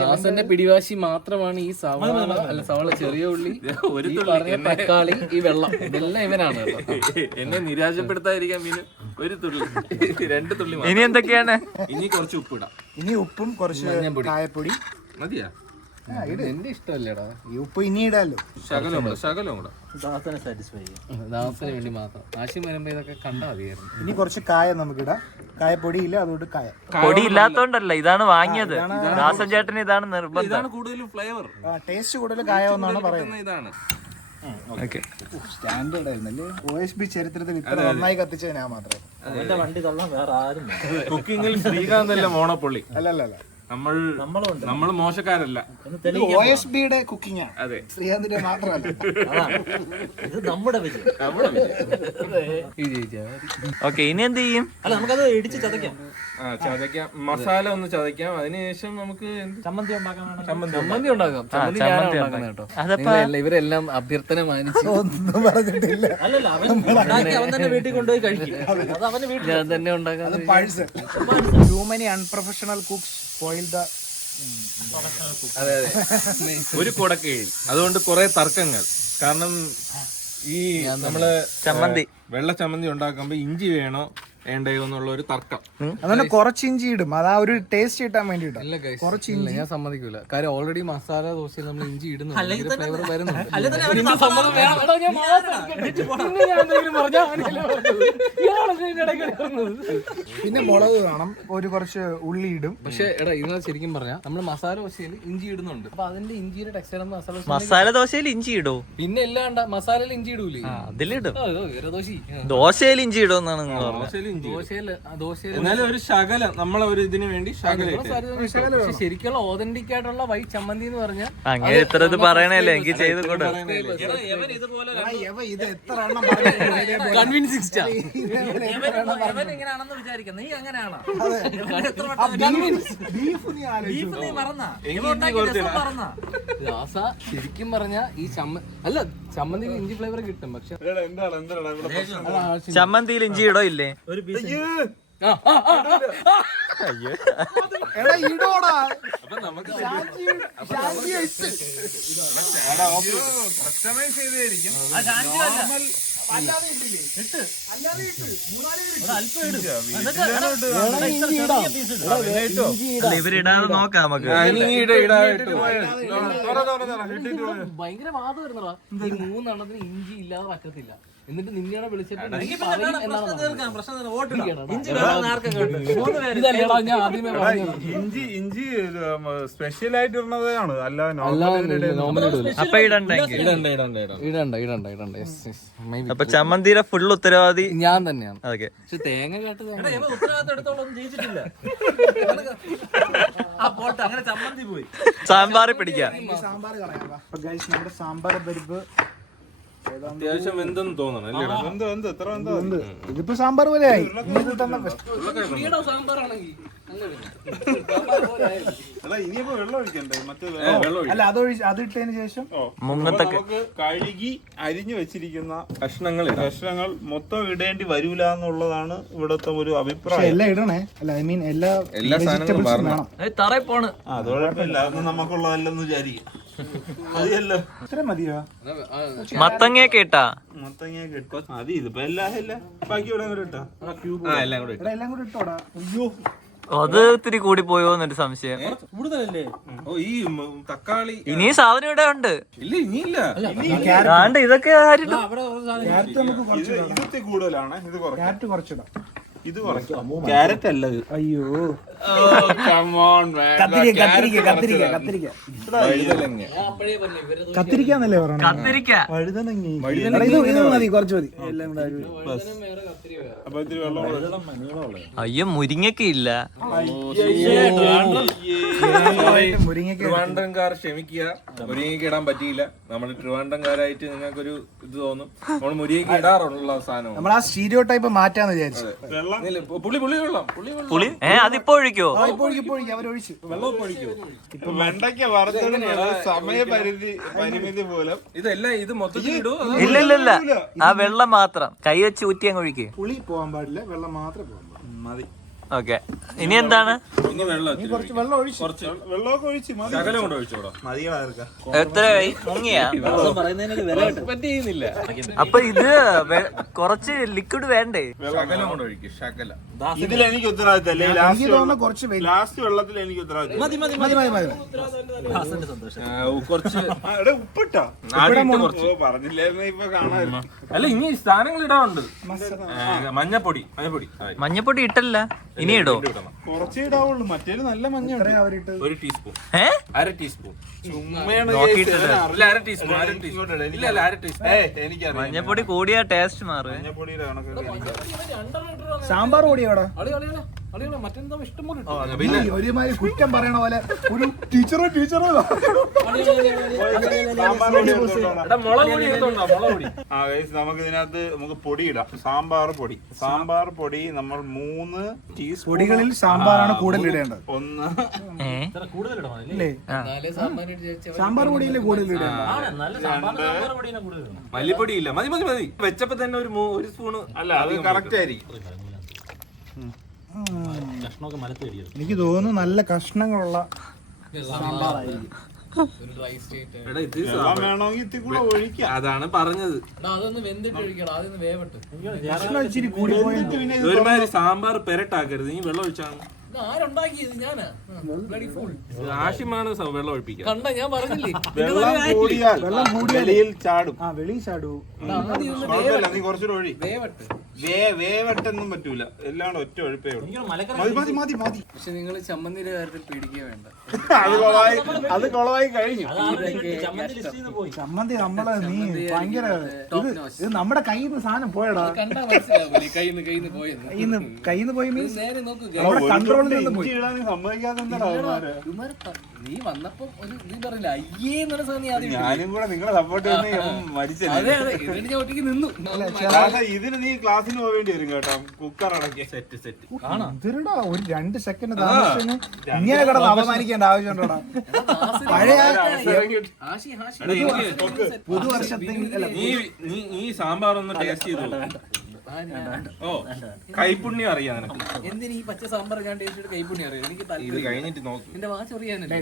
ദാസന്റെ പിടിവാശി മാത്രമാണ് ഈ സവാള, ചെറിയ ഉള്ളി, ഒരു തക്കാളി, ഈ വെള്ളം. ഇതെല്ലാം ഇവനാണ്. എന്നെ നിരാശപ്പെടുത്താതിരിക്കാൻ പിന്നെ ഒരു തുള്ളി, 2 തുള്ളി. ഇനി എന്തൊക്കെയാണ്? ഇനി കുറച്ച് ഉപ്പിടാം. ഇനി ഉപ്പും കുറച്ച് കായപ്പൊടി മതിയാ? എന്റെ ഇഷ്ടമല്ലേടാ ഈ ഉപ്പ് ഇനി ഇടാലോ. ശകലം കൂടെ. ദാസന് വേണ്ടി മാത്രം. ആശയം വരുമ്പോ ഇതൊക്കെ കണ്ടാ മതിയായിരുന്നു. ഇനി കുറച്ച് കായം നമുക്കിടാം. കായപ്പൊടി ഇല്ല, അതുകൊണ്ട് കായം. പൊടി ഇല്ലാത്തോണ്ടല്ല, ഇതാണ് വാങ്ങിയത്. ദാസൻ ചേട്ടന് ഇതാണ് നിർബന്ധം. ഇതാണ് കൂടുതലും ഫ്ലേവർ. ടേസ്റ്റ് കൂടുതൽ കായം എന്നാണ് പറയുന്നത്. ഇതാണ് സ്റ്റാൻഡേർഡ് ആയിരുന്നല്ലേ. OSB ചരിത്രത്തിൽ ഇത്ര നന്നായി കത്തിച്ചത് ഞാൻ മാത്രമേ. അവന്റെ വണ്ടി തള്ളാൻ വേറെ ആരും കുക്കിങ്ങിൽ ശ്രീകാന്തല്ല മോണപ്പൊള്ളി. അല്ല നമ്മൾ മോശക്കാരല്ല. OSBയുടെ കുക്കിംഗ് ആണ്. അതെ, ശ്രീകാന്തിന്റെ മാത്രമല്ല. ഇത് നമ്മുടെ വിജയം. ഓക്കെ, ഇനി എന്ത് ചെയ്യും? അല്ല നമുക്കത് ഇടിച്ച് ചതയ്ക്കാം. ചതയ്ക്കാം, മസാല ഒന്ന് ചതയ്ക്കാം. അതിനുശേഷം നമുക്ക് ചമ്മന്തി ഉണ്ടാക്കാൻ വേണം. ചമ്മന്തി ഉണ്ടാക്കാം. ചമ്മന്തി കേട്ടോ. ഇവരെല്ലാം അഭ്യർത്ഥന മാനിച്ച് ഒന്നും പറഞ്ഞിട്ടില്ല. അല്ലല്ല, അവൻ തന്നെ വീട്ടിൽ കൊണ്ടുപോയി കഴിക്കും. അത് അവന്റെ വീട്ടിൽ ഞാൻ തന്നെ ഉണ്ടാക്കാം. Too many unprofessional cooks spoil the. അതെ ഒരു കുടക്കീഴിൽ. അതുകൊണ്ട് കുറെ തർക്കങ്ങൾ. കാരണം ഈ നമ്മള് വെള്ള ചമ്മന്തി ഉണ്ടാക്കുമ്പോ ഇഞ്ചി വേണോ വേണ്ടയോ എന്നുള്ള ഒരു തർക്കം. അതുകൊണ്ട് കുറച്ച് ഇഞ്ചി ഇടും. അതാ ഒരു ടേസ്റ്റ് കിട്ടാൻ വേണ്ടിട്ടാ. കുറച്ച് ഇഞ്ചി ഞാൻ സമ്മതിക്കൂല. കാര്യം ഓൾറെഡി മസാല ദോശയിൽ നമ്മൾ ഇഞ്ചി ഇടുന്നു. ഫ്ലേവർ വരുന്നുണ്ട്. പിന്നെ മുളക് കാണും, ഒരു കുറച്ച് ഉള്ളി ഇടും. പക്ഷെ എടാ ഇന്ന് ശരിക്കും പറഞ്ഞാൽ നമ്മൾ മസാല ദോശയിൽ ഇഞ്ചി ഇടുന്നുണ്ട്. അപ്പൊ അതിന്റെ ഇഞ്ചിയുടെ ടെക്സ്ചർ മസാല ദോശയിൽ ഇഞ്ചി ഇടോ? പിന്നെ ഇല്ലാണ്ട മസാലയിൽ ഇഞ്ചി ഇടൂലേ? അതിലിടും. ദോശ ദോശയിൽ ഇഞ്ചി ഇടുമെന്നാണ് നിങ്ങൾ പറഞ്ഞത്. ഇഞ്ചി ദോശയില് എന്നാലും ഒരു ശകലം നമ്മളെ ഒരു ഇതിന് വേണ്ടി ശകലം പക്ഷെ ശരിക്കുള്ള ഓതന്റിക് ആയിട്ടുള്ള വൈറ്റ് ചമ്മന്തി എന്ന് പറഞ്ഞാൽ അങ്ങനെ ഇത്ര ഇത് പറയണല്ലേ എനിക്ക് ചെയ്ത് കൂടെ. ഇത് എത്ര എണ്ണം കൺവിൻസിംഗ് സ്റ്റാർ എങ്ങനെയാണെന്ന് വിചാരിക്കാം. നീ അങ്ങനെയാണോ? ബീഫ് നീ ആലോചിച്ചു. നീ മറന്നാ? രാസ ശരിക്കും പറഞ്ഞ ഈ ചമ്മന്തി ഇഞ്ചി ഫ്ലേവർ കിട്ടും. പക്ഷെ ചമ്മന്തിയിൽ ഇഞ്ചി ഇടോ ഇല്ലേ? എടാ ഇടോടാ. അപ്പൊ നമുക്ക് കസ്റ്റമൈസ് ചെയ്തായിരിക്കും. ഇവരിടാതെ നോക്കാം നമുക്ക്. ഭയങ്കര വാദം വരുന്നടാ. ഈ 3 എണ്ണത്തിന് ഇഞ്ചി ഇല്ലാതെ പറ്റത്തില്ല. എന്നിട്ട് നിന്നെയാണ് വിളിച്ചിട്ട് ഇതല്ലേടാ ഞാൻ ആദ്യമേ പറഞ്ഞത്. ഇഞ്ചി സ്പെഷ്യൽ ആയിട്ട് ഇടുന്നതാണ്, അല്ല അപ്പൊ ഇടണ്ടെങ്കിൽ ഇടണ്ട. അപ്പൊ ചമ്മന്തിയുടെ ഫുൾ ഉത്തരവാദി ഞാൻ തന്നെയാണ്. ഓക്കെ. പക്ഷെ തേങ്ങ കേട്ടത് ഉത്തരവാദിത്തം എടുത്തോളം ജയിച്ചിട്ടില്ല. അങ്ങനെ ചമ്മന്തി പോയി. സാമ്പാറിൽ പിടിക്കാം. സാമ്പാർ കളയാം. അപ്പൊ ഗൈസ് നമ്മുടെ സാമ്പാർ പരിപ്പ് അത്യാവശ്യം എന്തെന്ന് തോന്നണം അല്ലേ? ഇതിപ്പോ സാമ്പാർ പോലെ ആയി. സാമ്പാറാണെങ്കിൽ ഇനിയിപ്പോ വെള്ളം ഒഴിക്കണ്ടേ? മറ്റേ അല്ല അത് ഇട്ടതിന് ശേഷം മുങ്ങത്തൊക്കെ നമുക്ക് കഴുകി അരിഞ്ഞു വെച്ചിരിക്കുന്ന കഷ്ണങ്ങൾ മൊത്തം ഇടേണ്ടി വരൂല എന്നുള്ളതാണ് ഇവിടത്തെ ഒരു അഭിപ്രായം. എല്ലാം ഇടണേ. അല്ല ഐ മീൻ എല്ലാ സാധനങ്ങളും വേണം. തറയിൽ പോണ്. അത് കുഴപ്പമില്ല, അതൊന്നും നമുക്കുള്ളതല്ലെന്ന് വിചാരിക്കും. മതിയല്ലോ, ഇത്ര മതിയോ? മത്തങ്ങയൊക്കെ ഇട്ടാ മത്തങ്ങ കിട്ടും. മതി, ഇതിപ്പോ എല്ലാം ബാക്കി ഇവിടെ ഇട്ടാ എല്ലാം കൂടെ എടാ എല്ലാം കൂടി ഇട്ടോടാ. അയ്യോ അത് ഇത്തിരി കൂടി പോയോ എന്നൊരു സംശയം. കൂടുതലല്ലേ? ഓ ഈ തക്കാളി ഇനി സാധനം ഇവിടെ ഉണ്ട്. ഇല്ല ഇനിയില്ല. ആണ്ട് ഇതൊക്കെ ആരിട്ടു. ക്യാരറ്റ് നമുക്ക് കുറച്ചിടാം. ഇതൊക്കെ കൂടുതലാണ്, ഇത് കുറയ്ക്കാം. ക്യാരറ്റ് കുറച്ചിടാം. ഇത് കുറയ്ക്കാം. ക്യാരറ്റ് അല്ല ഇത്. അയ്യോ കത്തിരിക്ക കത്തിരിക്കാന്നല്ലേ പറയണേ? കത്തിരിക്ക വഴുതനങ്ങ. ഇത് മതി, കുറച്ച് മതി. എല്ലാം കൂടെ അപ്പൊ ഇത്തിരി വെള്ളം കൂടെ. അയ്യോ മുരിങ്ങൊക്കെ ഇല്ല. മുരിങ്ങയ്ക്ക് ട്രിവാൻഡ്രംകാർ ക്ഷമിക്കുക, മുരിങ്ങയ്ക്ക് ഇടാൻ പറ്റിയില്ല. നമ്മൾ ട്രിവാൻഡ്രംകാരായിട്ട് നിങ്ങൾക്കൊരു ഇത് തോന്നും. നമ്മൾ മുരിങ്ങയ്ക്ക് ഇടാറുള്ള സാധനം. നമ്മൾ ആ സ്റ്റീരിയോ ടൈപ്പ് മാറ്റാന്ന് വിചാരിച്ചു. പുളി വെള്ളം പുളി അതിപ്പോ ഒഴിക്കോ? അവരൊഴിച്ചു. വെണ്ടയ്ക്ക വറുത്തിടുന്നത് സമയപരിമിതി മൂലം ഇതെല്ലാം ഇത് മൊത്തത്തിൽ ഇടുവോ? ഇല്ല ആ വെള്ളം മാത്രം കൈ വെച്ച് ഊറ്റി അങ്ങ് ഒഴിക്കേ. പുളി പോകാൻ പാടില്ല, വെള്ളം മാത്രമേ പോകാൻ പാടില്ല. മതി. ഓക്കെ. ഇനി എന്താണ്? ഇനി വെള്ളം കുറച്ച് വെള്ളം ഒഴിച്ചു. വെള്ളമൊക്കെ ഒഴിച്ച് മതി. ശകലം കൊണ്ട് ഒഴിച്ചോടാ. മതികളാർക്കാം. എത്രയായി? മുങ്ങിയാ? പറ്റിയുന്നില്ല. അപ്പൊ ഇത് കുറച്ച് ലിക്വിഡ് വേണ്ടേ? ശകലം കൊണ്ട് ഒഴിക്കും. ശകലം. ഇതിൽ എനിക്ക് ഉത്തരവാദിത്തം. എനിക്ക് തോന്നുന്നു കുറച്ച് ലാസ്റ്റ് വെള്ളത്തിൽ എനിക്ക് ഉത്തരവാദിത്തം. മതി. കുറച്ച് ഉപ്പിട്ടാ കുറച്ച് പറഞ്ഞില്ലായിരുന്നു, ഇപ്പൊ കാണാമായിരുന്നു. അല്ല ഇനി സാധനങ്ങൾ ഇടാറുണ്ട്. മഞ്ഞപ്പൊടി മഞ്ഞപ്പൊടി ഇട്ടല്ല, ഇനി ഇടോ? കുറച്ചേ ഇടാവുള്ളൂ, മറ്റേ നല്ല മഞ്ഞ അവരിട്ട് 1 ടീസ്പൂൺ. 1/2 ടീസ്പൂൺ. ചുമ്മയാണ്. ഇല്ല 1/2 ടീസ്പൂൺ. ഇല്ല 1/2 ടീസ്പൂൺ. എനിക്കറിയാം മഞ്ഞപ്പൊടി കൂടിയാ ടേസ്റ്റ് മാറും. മഞ്ഞപ്പൊടിയുടെ കണക്കൊക്കെ എനിക്കറിയാം. സാമ്പാർ പൊടിയോടാ. മറ്റെന്താ ഇഷ്ടം പോലെ പിന്നെ ഒരുമാതിരി കുറ്റം പറയണ പോലെ ഒരു ടീച്ചറോ മുളക് പൊടി എടുത്തോണ്ടാ. മുളക് പൊടി നമുക്ക് ഇതിനകത്ത് നമുക്ക് പൊടി ഇടാം. സാമ്പാർ പൊടി നമ്മൾ 3 ടീസ്പൂൺ. പൊടികളിൽ സാമ്പാറാണ് കൂടുതൽ ഇടേണ്ടത്. 1 ഇല്ലേ? സാമ്പാർ പൊടിയില്ലേ കൂടുതൽ ഇടേണ്ടത്? മല്ലിപ്പൊടി ഇല്ല. മതി വെച്ചപ്പോ തന്നെ ഒരു സ്പൂണ്. അല്ല, അത് കറക്റ്റ് ആയിരിക്കും. എനിക്ക് തോന്നുന്നു നല്ല കഷ്ണങ്ങളുള്ള സാമ്പാറായിരിക്കും. വെള്ളം വേണമെങ്കിൽ ഇത്തിരി കൂടെ ഒഴിക്കാം. അതാണ് പറഞ്ഞത്. അതൊന്ന് വെന്തിട്ട് ഒഴിക്കണം. അതൊന്ന് വേവട്ടെ. കഷ്ണം ഇച്ചിരി കൂടി പോയിട്ട് ഒരുമാതിരി സാമ്പാർ പെരട്ടാക്കരുത്. നീ വെള്ളം ഒഴിച്ചാണ്. ആരുണ്ടാക്കിയത്? ഞാനാ. ആഷിമാണ് വെള്ളം ഒഴിപ്പിക്കുക. കണ്ട ഞാൻ പറഞ്ഞില്ലേ, വെള്ളം കൂടിയാൽ വെളിയിൽ ചാടും. വെളിയിൽ ചാടൂ. കുഴപ്പമില്ല, നീ കുറച്ചുകൂടെ ഒഴി. വേവട്ടെ. വേവട്ടൊന്നും പറ്റൂല, എല്ലാം ഒറ്റ ഒഴുപ്പേ ഉള്ളൂ. പക്ഷെ നിങ്ങൾ ചമ്മന്തിയുടെ കാര്യത്തിൽ പേടിക്കുക വേണ്ട. അത് കുളമായി കഴിഞ്ഞു. ചമ്മന്തി നമ്മള് നീ ഭയങ്കര ഇത് നമ്മുടെ കയ്യിൽ നിന്ന് സാധനം പോയടാ. കണ്ടാ മനസ്സിലാവൂലേ കയ്യിൽ നിന്ന് പോയെന്ന്. കയ്യിൽ നിന്ന് പോയി മീൻസ് നേരെ നോക്ക് നമ്മുടെ കൺട്രോളിൽ നിന്ന് പോയി. നീ വന്നപ്പോ ഒരു നീ പറഞ്ഞില്ല അയ്യേ എന്നുള്ള സാധനം നീ ആദ്യം ഞാനും കൂടെ നിങ്ങളെ സപ്പോർട്ട് ചെയ്യുന്ന മരിച്ചല്ലേ. അതെ അതെ ഇതിന് ഞാൻ ഒറ്റയ്ക്ക് നിന്നു. ഇതിന് നീ ക്ലാസ്സിന് പോവേണ്ടി വരും കേട്ടോ. കുക്കർ അടക്കിയ സെറ്റ് ഇതിരടാ ഒരു 2 സെക്കൻഡ് താമസിച്ചു ഇങ്ങനെ കിടന്ന് അപമാനിക്കേണ്ട ആവശ്യമുണ്ടോടാ. പഴയ ആശി ആശി പുതുവർഷത്തിൽ അല്ല നീ ഈ സാമ്പാർ ഒന്ന് ടേസ്റ്റ് ചെയ്തോളൂ. ഓ കൈപ്പുണ്യം അറിയാം നിനക്ക്. എന്തിനീ പച്ച സാമ്പാർ ഞാൻ ടേസ്റ്റ് കൈപ്പുണ്ണി അറിയാം. എനിക്ക് ഇത് താല്പര്യം കഴിഞ്ഞിട്ട് നോക്ക്. എന്റെ വാച്ച് അറിയാനല്ലേ.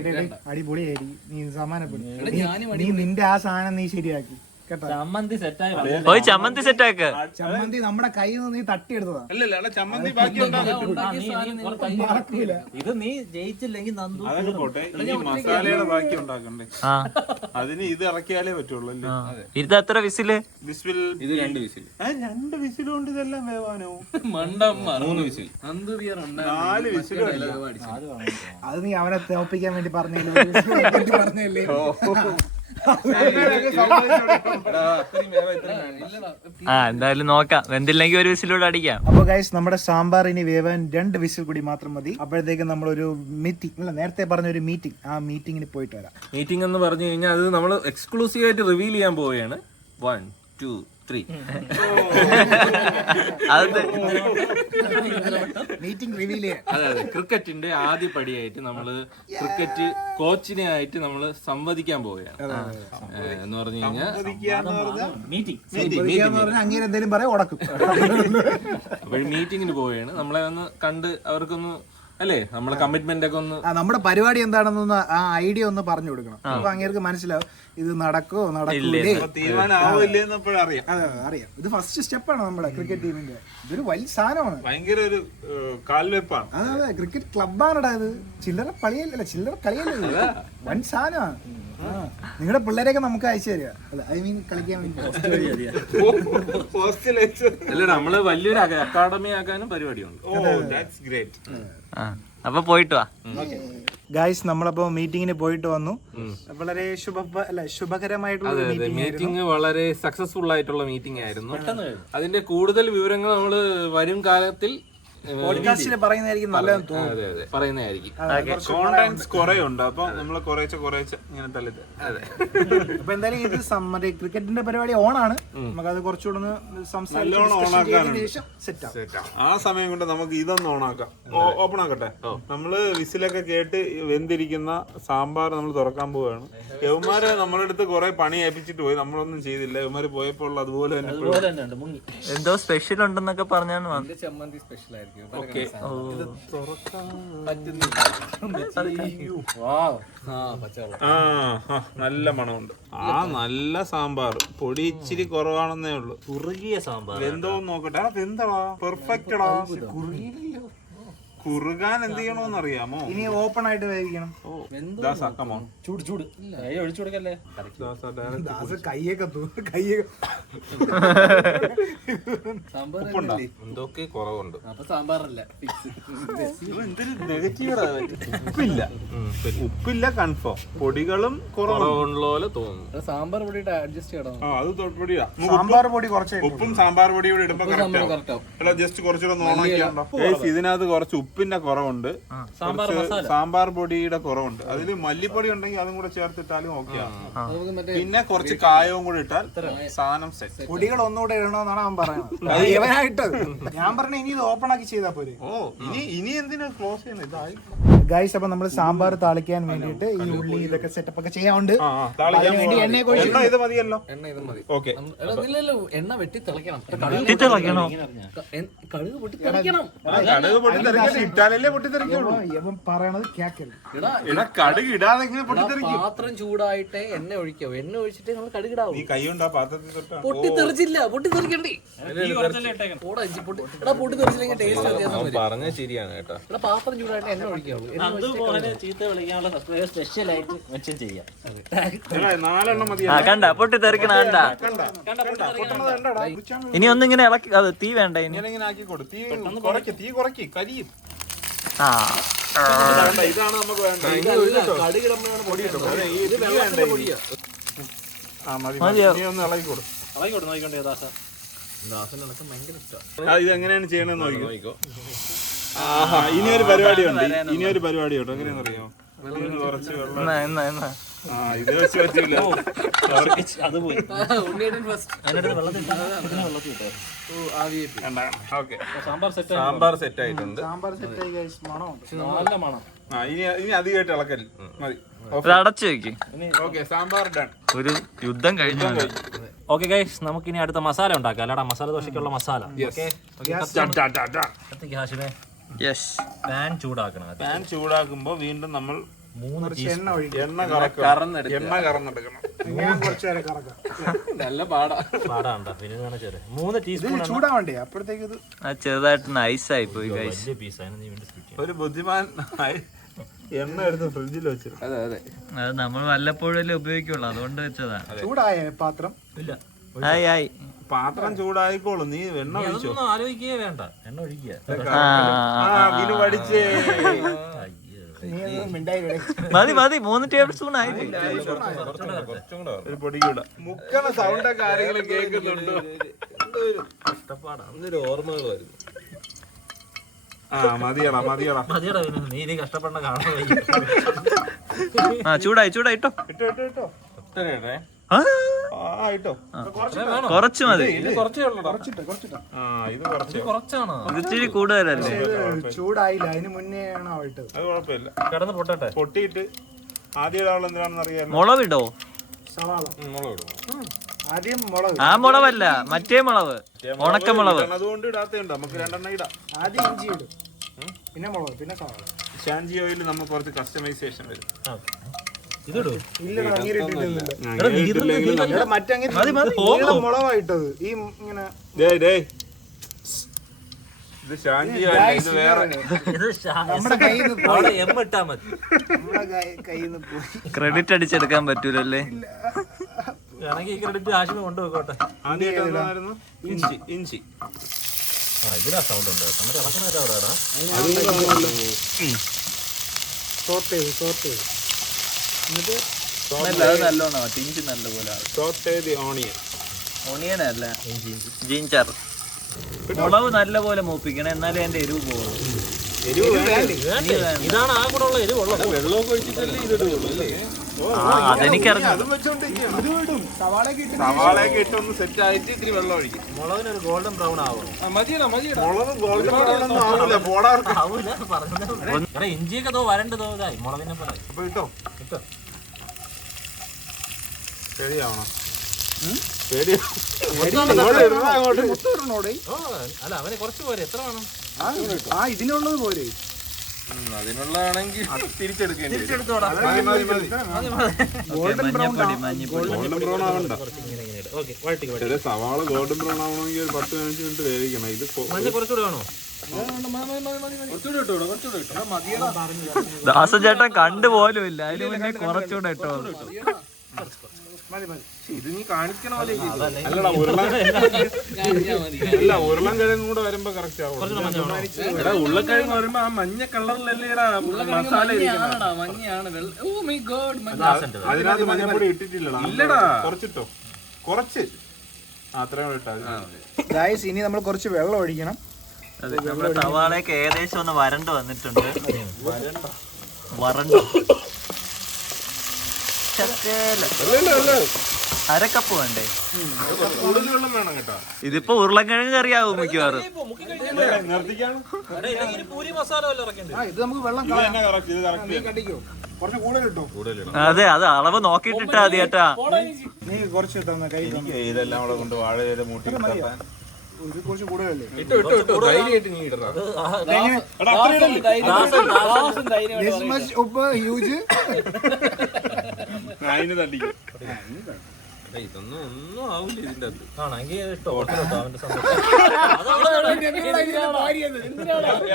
അടിപൊളിയായി നീ സമാനപ്പെടും. ഞാനും നീ നിന്റെ ആ സാധനം നീ ശരിയാക്കി കേട്ടോ. ചമ്മന്തി സെറ്റായി പോയി ചമ്മന്തി സെറ്റാക്ക്. ചമ്മന്തി നമ്മുടെ കയ്യിൽ നിന്ന് നീ തട്ടിയെടുത്തതാ. അല്ലല്ല ചമ്മന്തി ബാക്കി മറക്കൂല. ഇത് നീ ജയിച്ചില്ലെങ്കിൽ നന്ദു അതൊക്കെ പോട്ടെ. ഇനി മസാലയുടെ ബാക്കി ഉണ്ടാക്കണ്ടേ? അതിന് ഇത് ഇറക്കിയാലേ പറ്റുള്ളൂ അല്ലേ? ഇത് എത്ര വിസില്? വിസിൽ ഇത് 2 വിസിൽ. 2 വിസിൽ കൊണ്ട് ഇതെല്ലാം വേവാനോ? മണ്ടമ്മ 3 വിസിൽ. 4 വിസിൽ അത് നീ അവനെ തോപ്പിക്കാൻ വേണ്ടി പറഞ്ഞല്ലേ. എന്തായാലും നോക്കാം, വെന്തില്ലെങ്കിൽ ഒരു വിസിലൂടെ അടിക്കാം. അപ്പൊ ഗൈസ് നമ്മുടെ സാമ്പാർ ഇനി വേവാൻ 2 വിസിൽ കൂടി മാത്രം മതി. അപ്പോഴത്തേക്കും നമ്മളൊരു മീറ്റിംഗ് അല്ല നേരത്തെ പറഞ്ഞ ഒരു മീറ്റിംഗ്, ആ മീറ്റിംഗിന് പോയിട്ട് വരാം. മീറ്റിംഗ് എന്ന് പറഞ്ഞു കഴിഞ്ഞാൽ അത് നമ്മൾ എക്സ്ക്ലൂസീവ് ആയിട്ട് റിവീൽ ചെയ്യാൻ പോവുകയാണ്. 1 2 3. മീറ്റിംഗ് റിവീൽ ചെയ്യാൻ അതെ ക്രിക്കറ്റിന്റെ ആദ്യ പടിയായിട്ട് നമ്മള് ക്രിക്കറ്റ് കോച്ചിനെ ആയിട്ട് നമ്മള് സംവദിക്കാൻ പോവുകയാണ്. എന്ന് പറഞ്ഞു കഴിഞ്ഞാൽ പറഞ്ഞാൽ അങ്ങനെ എന്തെങ്കിലും പറയാം ഉടക്കും. അപ്പോൾ മീറ്റിങ്ങിന് പോവുകയാണ്. നമ്മളെ ഒന്ന് കണ്ട് അവർക്കൊന്ന് അല്ലേ നമ്മളെ കമ്മിറ്റ്മെന്റ് ഒക്കെ ഒന്ന് നമ്മുടെ പരിപാടി എന്താണെന്നൊന്ന് ആ ഐഡിയ ഒന്ന് പറഞ്ഞു കൊടുക്കണം. അപ്പൊ അങ്ങേർക്ക് മനസ്സിലാവും ഇത് നടക്കോ നടക്കൂലേ, തീരുമാനമാവില്ലെന്നപ്പോഴറിയാം. അതെ അറിയാം. ഇത് ഫസ്റ്റ് സ്റ്റെപ്പാണ് നമ്മുടെ ക്രിക്കറ്റ് ടീമിന്റെ. ഇതൊരു വലിയ സാധനമാണ്, ഭയങ്കര ഒരു കാൽവെപ്പാണ്. അതെ അതെ ക്രിക്കറ്റ് ക്ലബ്ബാണടാ ഇത്. ചില്ലറ കളിയല്ല, ചില്ലറ കളിയല്ലേ, വൻ സാധനമാണ്. നിങ്ങളുടെ പിള്ളേരെയൊക്കെ നമുക്ക് അയച്ചു തരിക. ഐ മീൻ കളിക്കാൻ വേണ്ടി. അല്ല നമ്മള് വലിയൊരു അക്കാഡമി ആക്കാനും പരിപാടിയുണ്ട്. അപ്പൊ പോയിട്ട് വാ. ഗായ്സ് നമ്മളപ്പോ മീറ്റിങ്ങിന് പോയിട്ട് വന്നു. വളരെ ശുഭകരമായിട്ടുള്ള മീറ്റിംഗ് വളരെ സക്സസ്ഫുൾ ആയിട്ടുള്ള മീറ്റിംഗ് ആയിരുന്നു. അതിന്റെ കൂടുതൽ വിവരങ്ങൾ നമ്മള് വരും കാലത്തിൽ പോഡ്കാസ്റ്റിൽ പറയുന്നതായിരിക്കും നല്ലതെന്ന് തോന്നുന്നു. അതെ അതെ പറയുന്നതായിരിക്കും. കോണ്ടന്റ്സ് കുറെ ഉണ്ട്, അപ്പൊ നമ്മള് കുറേശ്ശെ ഇങ്ങനെ തള്ളി. അപ്പൊ എന്തായാലും ഇത് മറ്റേ ക്രിക്കറ്റിന്റെ പരിപാടി ഓണാണ്. നമുക്കത് കുറച്ചുകൂടെ സെറ്റ് ആവും. ആ സമയം കൊണ്ട് നമുക്ക് ഇതൊന്ന് ഓണാക്കാം. ഓപ്പൺ ആക്കട്ടെ. നമ്മള് വിസിലൊക്കെ കേട്ട് വെന്തിരിക്കുന്ന സാമ്പാർ നമ്മൾ തുറക്കാൻ പോവുകയാണ്. യവന്മാര് നമ്മളെ അടുത്ത് കുറെ പണി ഏൽപ്പിച്ചിട്ട് പോയി, നമ്മളൊന്നും ചെയ്തില്ല. യവന്മാര് പോയപ്പോൾ അതുപോലെ തന്നെ എന്തോ സ്പെഷ്യൽ ഉണ്ടെന്നൊക്കെ പറഞ്ഞാണ്. ചമ്മന്തി സ്പെഷ്യൽ ആയിരിക്കും. നല്ല മണമുണ്ട്. നല്ല സാമ്പാർ. പൊടി ഇച്ചിരി കുറവാണെന്നേ ഉള്ളൂ. കുറുകിയ സാമ്പാർ എന്തോ നോക്കട്ടെ. എന്താടാ പെർഫെക്റ്റാ. കുറുകാൻ എന്ത് ചെയ്യണോന്ന് അറിയാമോ? ഇനി ഓപ്പൺ ആയിട്ട് വേവിക്കണം. ചൂട് ചൂട് ഒഴിച്ചു കൊടുക്കല്ലേ. കയ്യൊക്കെ എന്തൊക്കെ കുറവുണ്ട്. അപ്പൊ സാമ്പാറല്ല ഉപ്പില്ല കൺഫേം. പൊടികളും കുറവുള്ള പോലെ തോന്നുന്നു. സാമ്പാർ പൊടി അഡ്ജസ്റ്റ് ചെയ്യണം. അത് പൊടിയാ. സാമ്പാർ പൊടി കുറച്ച് ഉപ്പും സാമ്പാർ പൊടിയും കൂടി ഇടുമ്പോ ജസ്റ്റ് കുറച്ചുകൂടെ നോണാക്കിയുണ്ടോ. ഇതിനകത്ത് കുറച്ച് ഉപ്പിന്റെ കുറവുണ്ട്, സാമ്പാർ പൊടിയുടെ കുറവുണ്ട്. അതില് മല്ലിപ്പൊടി ഉണ്ടെങ്കിൽ അതും കൂടെ ചേർത്തിട്ടാലും ഓക്കെയാണ്. പിന്നെ കുറച്ച് കായവും കൂടി ഇട്ടാൽ സാധനം സെറ്റ്. പൊടികൾ ഒന്നുകൂടെ ഇടണമെന്നാണ് അവൻ പറയുന്നത്. ഞാൻ പറഞ്ഞ ഇനി ഇത് ഓപ്പൺ ആക്കി ചെയ്താൽ പോരെ. ഇനി എന്തിനാ ക്ലോസ് ചെയ്യുന്നത്? ഇതായി ഗൈസ്. അപ്പൊ നമ്മള് സാമ്പാർ താളിക്കാൻ വേണ്ടിട്ട് ഈ ഉള്ളി ഇതൊക്കെ സെറ്റപ്പ് ഒക്കെ ചെയ്യാനുണ്ട്. ഇത് മതിയല്ലോ. ഓക്കെ. എണ്ണ വെട്ടി തിളക്കണം. കടുക് പൊട്ടി തിളക്കണം. കടുക് പൊട്ടി ഇട്ടാലല്ലേ പൊട്ടിത്തെറിക്കുള്ളൂ. ഇവൻ പറയണത് കേക്കരുത്. കടുക് ഇടാതെ എങ്ങനെ പൊട്ടിത്തെറിക്കും? പാത്രം ചൂടായിട്ട് എണ്ണ ഒഴിക്കാവോ? എണ്ണ ഒഴിച്ചിട്ട് നമ്മൾ കടുകിടാവോ? ഈ കൈ കൊണ്ട് ആ പാത്രത്തിൽ തൊട്ടാ പൊട്ടിത്തെറിച്ചില്ല. പൊട്ടിത്തെറിക്കണ്ടേ? പൊട്ടിത്തെറിച്ചില്ലെങ്കിൽ ടേസ്റ്റ് വ്യത്യാസം വരും. പറഞ്ഞത് ശരിയാണ് കേട്ടോ. പാത്രം ചൂടായിട്ട് എണ്ണ ഒഴിക്കാവോ? അതുപോലെ ചീത്ത വിളിക്കാനുള്ള സബ്സ്ക്രൈബർ സ്പെഷ്യൽ ആയിട്ട് മെൻഷൻ ചെയ്യാം. 4 മതി. ആ കണ്ട പൊട്ടി തെറിക്കണ കണ്ട. ഇനി ഒന്നിങ്ങനെ ഇളക്കി അത് തീ വേണ്ട ഇനി. ഇങ്ങനെ ആക്കി കൊടു. തീ കുറയ്ക്ക് കരിയും. ആ ഇതാണ് നമുക്ക് വേണ്ടത്. ഒന്ന് ഇളക്കി കൊടു. ഇത് എങ്ങനെയാണ് ചെയ്യണമെന്ന് നോക്കിക്കോ. ആഹാ, ഇനിയൊരു പരിപാടിയുണ്ട്. എങ്ങനെയാണെന്ന് അറിയാമോ? കുറച്ച് വെള്ളം. ഇത് വെച്ച് പറ്റില്ല. സാമ്പാർ സെറ്റ് ആയിട്ടുണ്ട്. നല്ല മണം. ഇനി അധികമായിട്ട് ഇളക്കൽ മതി. അടച്ചു വെക്ക്. Okay, sambar done. ഒരു യുദ്ധം കഴിഞ്ഞു. ഓക്കെ ഗൈസ്, നമുക്ക് ഇനി അടുത്ത മസാല ഉണ്ടാക്കാം. അല്ലടാ, മസാല ദോശയ്ക്കുള്ള മസാല. ഹാഷിമേ, യെസ്. പാൻ ചൂടാക്കണം. പാൻ ചൂടാക്കുമ്പോ വീണ്ടും നമ്മൾ 3 എണ്ണ കറന്നെടുക്കണം. നല്ല പാടാണ്ട. പിന്നെ 3 ടീസ്പൂൺ ചൂടാവണ്ടേ അപ്പോഴത്തേക്ക് ഇത് ചെറുതായിട്ട് നൈസായി പോയി ഗൈസ്. വലിയ പീസാണ്. നീ വേണ്ടി സ്കിപ്പ് ഒരു ബുദ്ധിമാൻ എണ്ണ എടുത്ത് ഫ്രിഡ്ജിൽ വെച്ചിട്ട്. അത് നമ്മൾ വല്ലപ്പോഴല്ലേ ഉപയോഗിക്കുള്ളൂ, അതുകൊണ്ട് വെച്ചതാ. ചൂടായ പാത്രം ഇല്ല. ആയി ആയി. പാത്രം ചൂടായിക്കോളും, നീ എണ്ണ ഒഴിച്ചോ. അതൊന്നും ആലോചിക്കുകയേ വേണ്ട. എണ്ണ ഒഴിക്കുക. പഠിച്ചേ. മതി 3 ടേബിൾ സ്പൂൺ ആയില്ലേ. ഒരു പൊടി കൂടെ മുക്കണ സൗണ്ടൊക്കെ ആരെങ്കിലും കേൾക്കുന്നുണ്ടോ? കഷ്ടപ്പാടാണ്. ഓർമ്മകൾ വരുന്നു. മതിയടാ. നീ ഇനി കഷ്ടപ്പെടണ കാണാൻ. ചൂടായി ഇട്ടോ. കുറച്ച് മതി. ഇത് കുറച്ചാണോ? ഇത് ഇച്ചിരി കൂടുതലല്ലേ. ചൂടായില്ല, അതിന് മുന്നേ ആണോ ഇട്ടത്? അത് കുഴപ്പമില്ല. കിടന്ന് പൊട്ടട്ടെ. പൊട്ടിയിട്ട് ആദ്യം ഇടാനുള്ള എന്തിനാണെന്ന് അറിയാം. മുളവിടോ? സവാള മുളക് ആദ്യം മുളക്. ആ മുളവല്ല, മറ്റേ മുളവ്, ഉണക്കമുളക്. അതുകൊണ്ട് ഇടാത്തതുണ്ട്. നമുക്ക് 2 എണ്ണം ഇടാം. ആദ്യം ഇഞ്ചി ഇടും, പിന്നെ മുളക്, പിന്നെ സവാള. ഷാൻജി ഓയിൽ നമ്മൾ കുറച്ച് കസ്റ്റമൈസേഷൻ വരും. ഇതിടൂ. മുളകായിട്ടത് ഈ ഇങ്ങനെ ഇത് ഷാൻജി ഇത് വേറെ. നമ്മുടെ കയ്യിൽ അവിടെ എം ഇട്ടാ മതി. കയ്യിൽ നിന്ന് പോയി. ക്രെഡിറ്റ് അടിച്ചെടുക്കാൻ പറ്റൂലല്ലേ. വേണമെങ്കിൽ ഈ ക്രെഡിറ്റ് ആശുപത്രി കൊണ്ടുപോയിക്കോട്ടെ. ആദ്യമായിരുന്നു ഇഞ്ചി. ഇതിലാ സൗണ്ട് ഉണ്ട്. നമ്മുടെ ഇളക്കുന്നതാ അവിടെടാ. സോർട്ട് ചെയ്ത് എന്നിട്ട് നല്ലോണോ ഇഞ്ചി നല്ലപോലെ. ഓണിയനല്ല, ജിഞ്ചർ. മുളക് നല്ലപോലെ മൂപ്പിക്കണം, എന്നാലേ എന്റെ എരിവ് പോകും. ഇതാണ് ആ കൂടെ ഉള്ള എരിവുള്ളത്. വെള്ളമൊക്കെ ഒഴിച്ചിട്ടല്ലേ ഇതിടുള്ളൂ അല്ലേ? അതെനിക്കറിയാം. സവാളയൊക്കെ ഇട്ടൊന്ന് സെറ്റ് ആയിട്ട് ഇത്തിരി വെള്ളം ഒഴിക്കും. മുളകിനൊരു ഗോൾഡൻ ബ്രൗൺ ആവണം. മുളക് ഗോൾഡൻ ബ്രൗൺ ഒന്നും ആവില്ല. പോടാർക്ക് ഇഞ്ചിയൊക്കെ വരണ്ടതോ ഇതായി മുളകിനെ പോലെ. അപ്പൊ ഇട്ടോ ശരിയാവണം. അല്ല, അവനെ കുറച്ച് പോരെ. എത്ര വേണം? ഇതിനുള്ളത് പോരെ. അതിനുള്ളതാണെങ്കിൽ തിരിച്ചെടുക്കേണ്ടി വരും. ഗോൾഡൻ ബ്രൗൺ ആവണ്ട. സവാള ഗോൾഡൻ ബ്രൗൺ ആവണമെങ്കിൽ ഒരു 10-15 മിനിറ്റ് വേവിക്കണം. ഇത് കുറച്ചുകൂടെ വേണോ? ദാസചേട്ടൻ കണ്ടുപോലും ഇല്ല, അതിന് മുന്നേ കുറച്ചുകൂടെ ഇട്ടോ. ഇത് നീ കാണിക്കണ പോലെ. അല്ലടാ, ഉരുളൻ കിഴങ്ങും കൂടെ വരുമ്പോ കറക്റ്റ് ആവും. ഉരുളക്കിഴങ്ങ് വരുമ്പോ ആ മഞ്ഞ കളറിലല്ലേ മസാല അതിനകത്ത് മഞ്ഞപ്പൊടി ഇട്ടിട്ടില്ലടാ. ഇല്ലടാ, കുറച്ചിട്ടോ. കുറച്ച് അത്രയും കൂടെ ഇട്ടാ. ഗായ്സ്, ഇനി നമ്മൾ കുറച്ച് വെള്ളം ഒഴിക്കണം. നമ്മുടെ സവാളയൊക്കെ ഏകദേശം ഒന്ന് വരണ്ട് വന്നിട്ടുണ്ട്. വരണ്ട് അരക്കപ്പ് വേണ്ടേ? വെള്ളം വേണം കേട്ടോ. ഇതിപ്പോ ഉരുളക്കിഴങ്ങ് കറിയാവും മിക്കവാറും. പൂരി മസാല വല്ല ഇറക്കണ്ടേ? ഇത് നമുക്ക് വെള്ളം കണ്ടിക്കോ. കുറച്ച് കൂടുതൽ ഇട്ടോ. അതെ, അത് അളവ് നോക്കിയിട്ടാ മതി കേട്ടാ. നീ കുറച്ച് തന്ന കൈ ഇതെല്ലാം കൂടെ കൊണ്ട് വാഴയില മൂട്ടി ഇത് കുറച്ച് കൂടുതലല്ലേ. ധൈര്യമായിട്ട് നീ ഇടണം. ഹ്യൂജ് അതിന് തട്ടിക്കും. ഇതൊന്നും ഒന്നും ആവില്ല ഇതിന്റെ അകത്ത്. ആണെങ്കിൽ ഇഷ്ടം അവന്റെ സന്തോഷം.